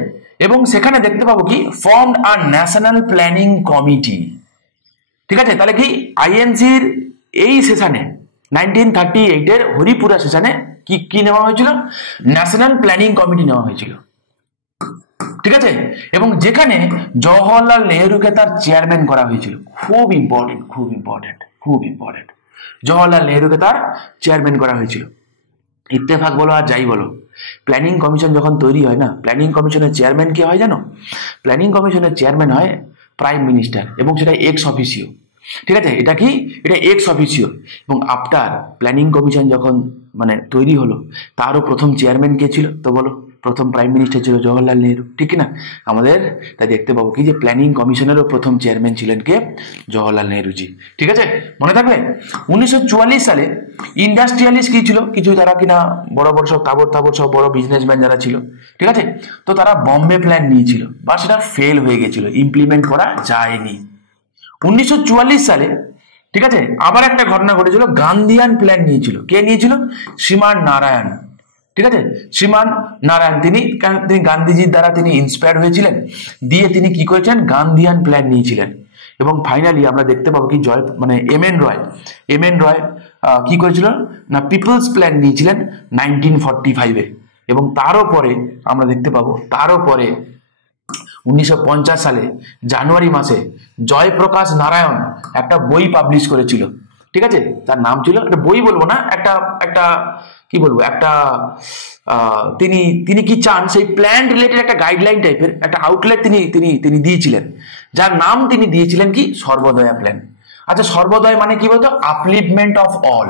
এবং সেখানে দেখতে পাবো কি ফর্মড আ ন্যাশনাল প্ল্যানিং কমিটি, ঠিক আছে। তাহলে কি আইএনসির এই সেশনে 1938 হরিপুরা সেশনে কি নেওয়া হয়েছিল? ন্যাশনাল প্ল্যানিং কমিটি নেওয়া হয়েছিল, ঠিক আছে। এবং যেখানে জওহরলাল নেহরুকে তার চেয়ারম্যান করা হয়েছিল। খুব ইম্পর্টেন্ট, জওহরলাল নেহরুকে তার চেয়ারম্যান করা হয়েছিল। ইত্তেফাক বলো আর যাই বলো, প্ল্যানিং কমিশন যখন তৈরি হয় না, প্ল্যানিং কমিশনের চেয়ারম্যান কি হয় জানো? প্ল্যানিং কমিশনের চেয়ারম্যান হয় প্রাইম মিনিস্টার, এবং সেটা এক্স অফিসিও, ঠিক আছে। এটা এক্স অফিসিও। এবং আফটার প্ল্যানিং কমিশন যখন মানে তৈরি হলো, তারও প্রথম চেয়ারম্যান কে ছিল? তো বলো, প্রথম প্রাইম মিনিস্টার ছিল জওহরলাল নেহরু, ঠিক না? আমাদের তাই দেখতে পাবো কি যে প্ল্যানিং কমিশনেরও প্রথম চেয়ারম্যান ছিলেন কে? জওহরলাল নেহরুজি, ঠিক আছে, মনে থাকবে। 1944 সালে ইন্ডাস্ট্রিয়ালিস্ট কি ছিল? কিছু যারা কিনা বড় সব তাবড় সব বড় বিজনেসম্যান যারা ছিল, ঠিক আছে। তো তারা বম্বে প্ল্যান নিয়েছিল, বা সেটা ফেল হয়ে গেছিল, ইমপ্লিমেন্ট করা যায়নি। 1944 সালে, ঠিক আছে, আবার একটা ঘটনা ঘটেছিল, গান্ধীয়ান প্ল্যান নিয়েছিল। কে নিয়েছিল? শ্রীমান নারায়ণ, ঠিক আছে। শ্রীমান নারায়ণ তিনি গান্ধীজির দ্বারা তিনি ইন্সপায়ার হয়েছিলেন, দিয়ে তিনি কি করেছেন? গান্ধীয়ান প্ল্যান নিয়েছিলেন। এবং ফাইনালি আমরা দেখতে পাবো কি এম এন রয় কি করেছিল না, পিপলস প্ল্যান নিয়েছিলেন 1945-এ। এবং তারও পরে আমরা দেখতে পাবো, 1950 সালে জানুয়ারি মাসে জয়প্রকাশ নারায়ণ একটা বই পাবলিশ করেছিল, ঠিক আছে। তার নাম ছিল, একটা বই বলবো না, একটা কি বলবো, একটা তিনি কি চান সেই প্ল্যান রিলেটেড একটা গাইডলাইন টাইপের একটা আউটলেট তিনি দিয়েছিলেন, যার নাম তিনি দিয়েছিলেন কি? সর্বোদয়া প্ল্যান। আচ্ছা, সর্বোদয় মানে কি বলতো? আপলিফমেন্ট অফ অল,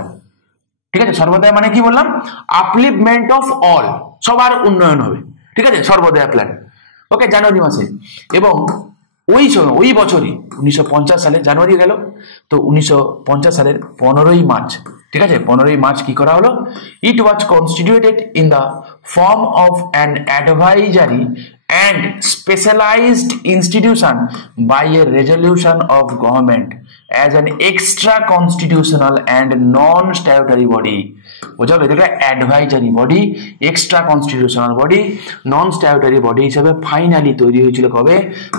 ঠিক আছে। সর্বোদয় মানে কি বললাম? আপলিফমেন্ট অফ অল, সবার উন্নয়ন হবে, ঠিক আছে, সর্বোদয়া প্ল্যান, ওকে, জানুয়ারি মাসে। এবং ওই বছরই 1950 সালে জানুয়ারি গেল, তো 1950 সালের 15ই মার্চ, ঠিক আছে, 15ই মার্চ কি করা হলো? It was constituted in the form of an advisory and specialised institution by a resolution of government as an extra constitutional and non statutory body. বোঝা গেল? এটা advisory body, extra constitutional body, non statutory body হিসেবে finally তৈরি হয়েছিল কবে?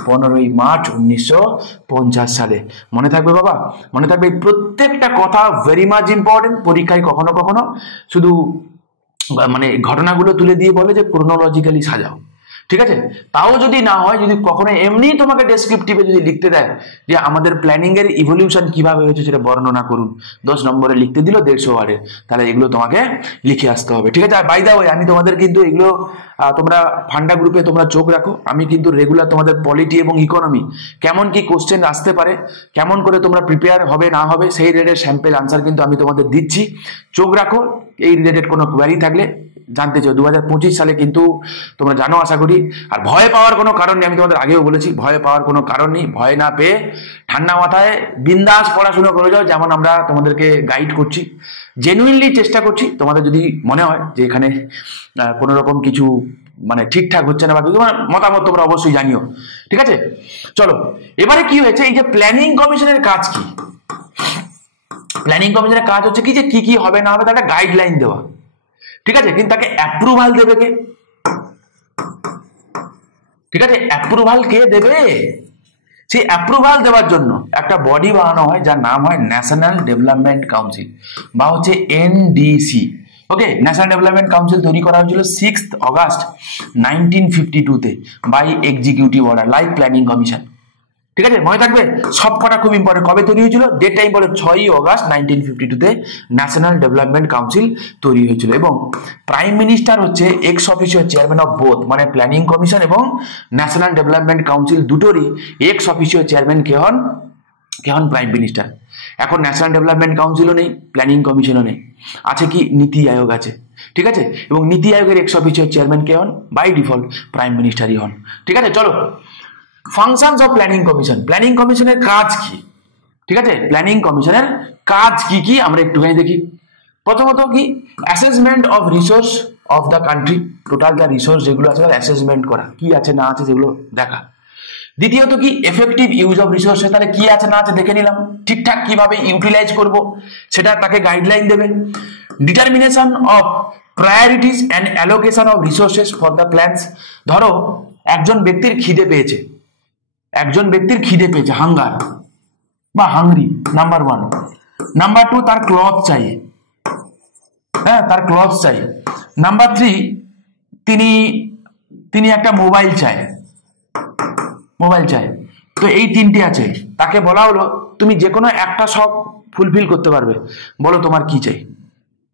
15ই March 1950 সালে। মনে থাকবে বাবা, মনে থাকবে। প্রত্যেকটা কথা ভেরি মাচ ইম্পর্টেন্ট। পরীক্ষায় কখনো কখনো শুধু ঘটনাগুলো তুলে দিয়ে বলে যে ক্রোনোলজিক্যালি সাজাও, ঠিক আছে? তাও যদি না হয়, যদি কখনো এমনি তোমাকে ডেসক্রিপটিভে যদি লিখতে দেয় যে আমাদের প্ল্যানিং এর ইভলিউশন কিভাবে হয়েছে সেটা বর্ণনা করুন, 10 নম্বরে লিখতে দিল 150 ওয়ার্ডে, তাহলে এগুলো তোমাকে লিখে আসতে হবে। ঠিক আছে? বাই দা ওয়ে, আমি তোমাদের কিন্তু এগুলো তোমরা ফান্ডা গ্রুপে তোমরা চোখ রাখো, আমি কিন্তু রেগুলার তোমাদের পলিটি এবং ইকোনমি কেমন কি কোশ্চেন আসতে পারে, কেমন করে তোমরা প্রিপেয়ার হবে না হবে সেই রিলেটেড স্যাম্পল আনসার কিন্তু আমি তোমাদের দিচ্ছি। চোখ রাখো, এই রিলেটেড কোনো কোয়ারি থাকলে জানতে চাও। 2025 সালে কিন্তু তোমরা জানো আশা করি, আর ভয় পাওয়ার কোনো কারণ নেই, আমি তোমাদের আগেও বলেছি ভয় পাওয়ার কোনো কারণ নেই। ভয় না পেয়ে ঠান্ডা মাথায় বিন্দাস পড়াশোনা করে যাও, যেমন আমরা তোমাদেরকে গাইড করছি, জেনুইনলি চেষ্টা করছি। তোমাদের যদি মনে হয় যে এখানে কোনো রকম কিছু মানে ঠিকঠাক হচ্ছে না বা কিছু, মতামত তোমরা অবশ্যই জানিও। ঠিক আছে? চলো, এবারে কি হয়েছে, এই যে প্ল্যানিং কমিশনের কাজ কি? প্ল্যানিং কমিশনের কাজ হচ্ছে কি, যে কি কি হবে না হবে তার একটা গাইডলাইন দেওয়া। ঠিক আছে? কিন্তু তাকে অ্যাপ্রুভাল দেবে কে? ঠিক আছে? অ্যাপ্রুভাল কে দেবে? সেই অ্যাপ্রুভাল দেওয়ার জন্য একটা বডি বানানো হয়, যার নাম হয় ন্যাশনাল ডেভেলপমেন্ট কাউন্সিল, বা হচ্ছে NDC. Okay, national development council তৈরি করা হয়েছিল 6 August 1952 by executive order, like planning commission. ঠিক আছে? মনে থাকবে সব কটা খুব ইম্পর্টেন্ট। কবে তৈরি হয়েছিল? ডেট টাইম বলে 6 অগাস্ট 1952 ন্যাশনাল ডেভেলপমেন্ট কাউন্সিল তৈরি হয়েছিল। এবং প্রাইম মিনিস্টার হচ্ছে x officio chairman of both, মানে প্ল্যানিং কমিশন এবং ন্যাশনাল ডেভেলপমেন্ট কাউন্সিল দুটোরই এক্স অফিসিও চেয়ারম্যান কে হন? Prime minister. এখন ন্যাশনাল ডেভেলপমেন্ট কাউন্সিলও নেই, প্ল্যানিং কমিশনও নেই, আছে কি? নীতি আয়োগ আছে। ঠিক আছে? এবং নীতি আয়োগের এক্স অফিসিও চেয়ারম্যান কে হন? বাই ডিফল্ট প্রাইম মিনিস্টারই হন। ঠিক আছে? চলো, functions of planning commission. Planning কমিশনের কাজ কি? ঠিক আছে? প্ল্যানিং কমিশনের কাজ কি কি আমরা একটুখানি দেখি। প্রথমত কি? Assessment of resource of the country, total the resource যেগুলো আছে অ্যাসেসমেন্ট করা, কি আছে না আছে সেগুলো দেখা। দ্বিতীয়ত কি? এফেক্টিভ ইউজ অফ রিসোর্স, তাহলে কি আছে না আছে দেখে নিলাম, ঠিকঠাক কিভাবে ইউটিলাইজ করব সেটা তাকে গাইডলাইন দেবে। Determination of priorities and allocation of resources for the plans. ধরো একজন ব্যক্তির খিদে পেয়েছে, হাঙ্গার বা হাংরি, নাম্বার 1। নাম্বার 2, তার ক্লথ চাই, হ্যাঁ তার ক্লথ চাই। নাম্বার 3, তিনি একটা মোবাইল চায়। তো এই তিনটি আছে, তাকে বলা হলো তুমি যে কোনো একটা শখ ফুলফিল করতে পারবে, বলো তোমার কি চাই।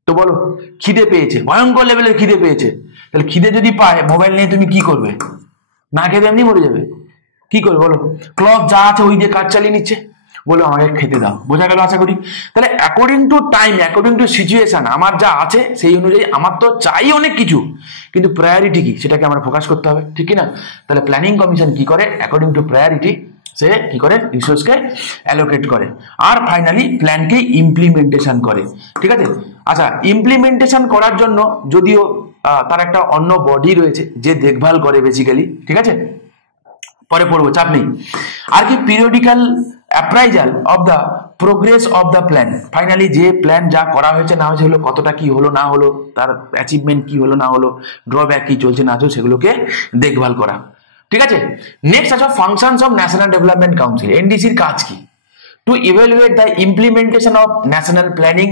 তো বলো, খিদে পেয়েছে, ভয়ঙ্কর লেভেলের খিদে পেয়েছে, তাহলে খিদে যদি পায় মোবাইল নিয়ে তুমি কি করবে? না খেতে এমনি মরে যাবে, কি করবে বলো? ক্লথ যা আছে ওই দিয়ে কাজ চালিয়ে নিচ্ছে, বলো আমাকে খেতে দাও। বোঝা গেল আশা করি? তাহলে according to time, according to situation, আমার যা আছে সেই অনুযায়ী আমার তো চাই অনেক কিছু, কিন্তু প্রায়োরিটি কি সেটাকে আমরা ফোকাস করতে হবে, ঠিক কি না? তাহলে প্ল্যানিং কমিশন কি করে? অ্যাকর্ডিং টু প্রায়োরিটি সে কি করে? রিসোর্সকে অ্যালোকেট করে, আর ফাইনালি প্ল্যানকে ইমপ্লিমেন্টেশন করে। ঠিক আছে? আচ্ছা, ইমপ্লিমেন্টেশন করার জন্য যদিও তার একটা অন্য বডি রয়েছে যে দেখভাল করে বেসিক্যালি, ঠিক আছে, পরে পড়বো, চাপ নেই। আর কি? Periodical appraisal of the progress of the plan, finally যে প্ল্যান যা করা হয়েছে না হয়েছে, হলো কতটা কি হলো না হলো, তার অ্যাচিভমেন্ট কি হলো না হলো, ড্রব্যাক কি চলছে না চলছে, সেগুলোকে দেখভাল করা। ঠিক আছে? নেক্সট আছে functions of National development Council. এনডিসির কাজ কি? To evaluate the implementation of national planning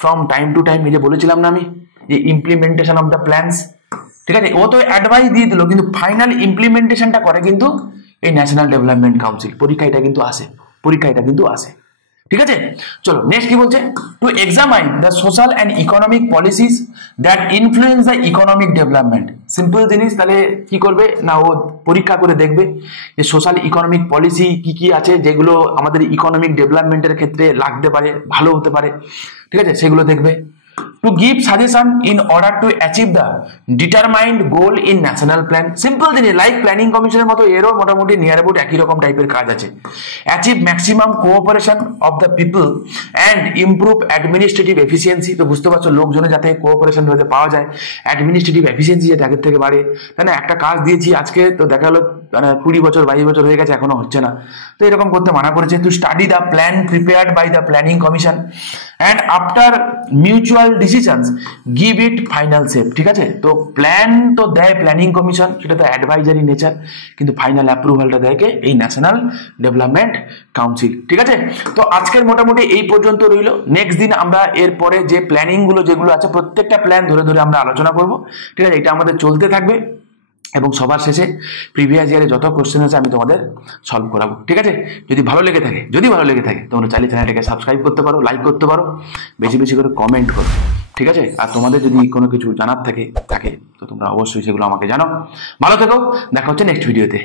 from time to time. এই যে বলেছিলাম না আমি, যে ইমপ্লিমেন্টেশন অফ দ্য প্ল্যানস। ঠিক আছে? ও তো অ্যাডভাইস দিয়ে দিল, কিন্তু ফাইনাল ইমপ্লিমেন্টেশনটা করে কিন্তু এই ন্যাশনাল ডেভেলপমেন্ট কাউন্সিল। পরীক্ষা এটা কিন্তু আসে। ঠিক আছে? চলো নেক্সট কি বলছে? To examine the social and economic policies that influence the economic development. Simple জিনিস, তাহলে কি করবে না, ও পরীক্ষা করে দেখবে যে সোশ্যাল ইকোনমিক পলিসি কি কি আছে যেগুলো আমাদের ইকোনমিক ডেভেলপমেন্টের ক্ষেত্রে লাগতে পারে, ভালো হতে পারে। ঠিক আছে? সেগুলো দেখবে। to give suggestion in order to achieve the determined goal in national plan. Simple জিনিস, লাইক প্ল্যানিং কমিশনের মতো এরও মোটামুটি নিয়ার অ্যাবাউট একই রকম টাইপের কাজ আছে। Achieve maximum cooperation of the people and improve administrative efficiency. তো বুঝতে পারছো, লোকজনে যাতে কোঅপারেশন হতে পাওয়া যায়, অ্যাডমিনিস্ট্রেটিভ এফিসিয়েন্সি যাতে আগের থেকে বাড়ে। তাই না? একটা কাজ দিয়েছি আজকে, তো দেখা গেলো 20 বছর 22 বছর হয়ে গেছে, এখনো হচ্ছে না, তো এরকম করতে মানা করেছে। To study the plan prepared by the planning commission and after mutual decisions give it final shape. ঠিক আছে? তো প্ল্যান তো দেয় প্ল্যানিং কমিশন, সেটা তো অ্যাডভাইজারি নেচার, কিন্তু ফাইনাল অ্যাপ্রুভালটা দেয় কে? এই ন্যাশনাল ডেভেলপমেন্ট কাউন্সিল। ঠিক আছে? তো আজকের মোটামুটি এই পর্যন্ত রইল। নেক্সট দিন আমরা এরপরে যে প্ল্যানিং গুলো যেগুলো আছে প্রত্যেকটা প্ল্যান ধরে ধরে আমরা আলোচনা করব। ঠিক আছে? এটা আমাদের চলতে থাকবে। এবং সবার শেষে প্রিভিয়াস ইয়ারে যত কোশ্চেন আছে আমি তোমাদের সলভ করাবো। ঠিক আছে, যদি ভালো লেগে থাকে তোমরা চাইলে চ্যানেলটাকে সাবস্ক্রাইব করতে পারো, লাইক করতে পারো, বেশি বেশি করে কমেন্ট করো। ঠিক আছে, আর তোমাদের যদি কোনো কিছু জানার থাকে তো তোমরা অবশ্যই সেগুলো আমাকে জানাও। ভালো থেকো, দেখা হচ্ছে নেক্সট ভিডিওতে।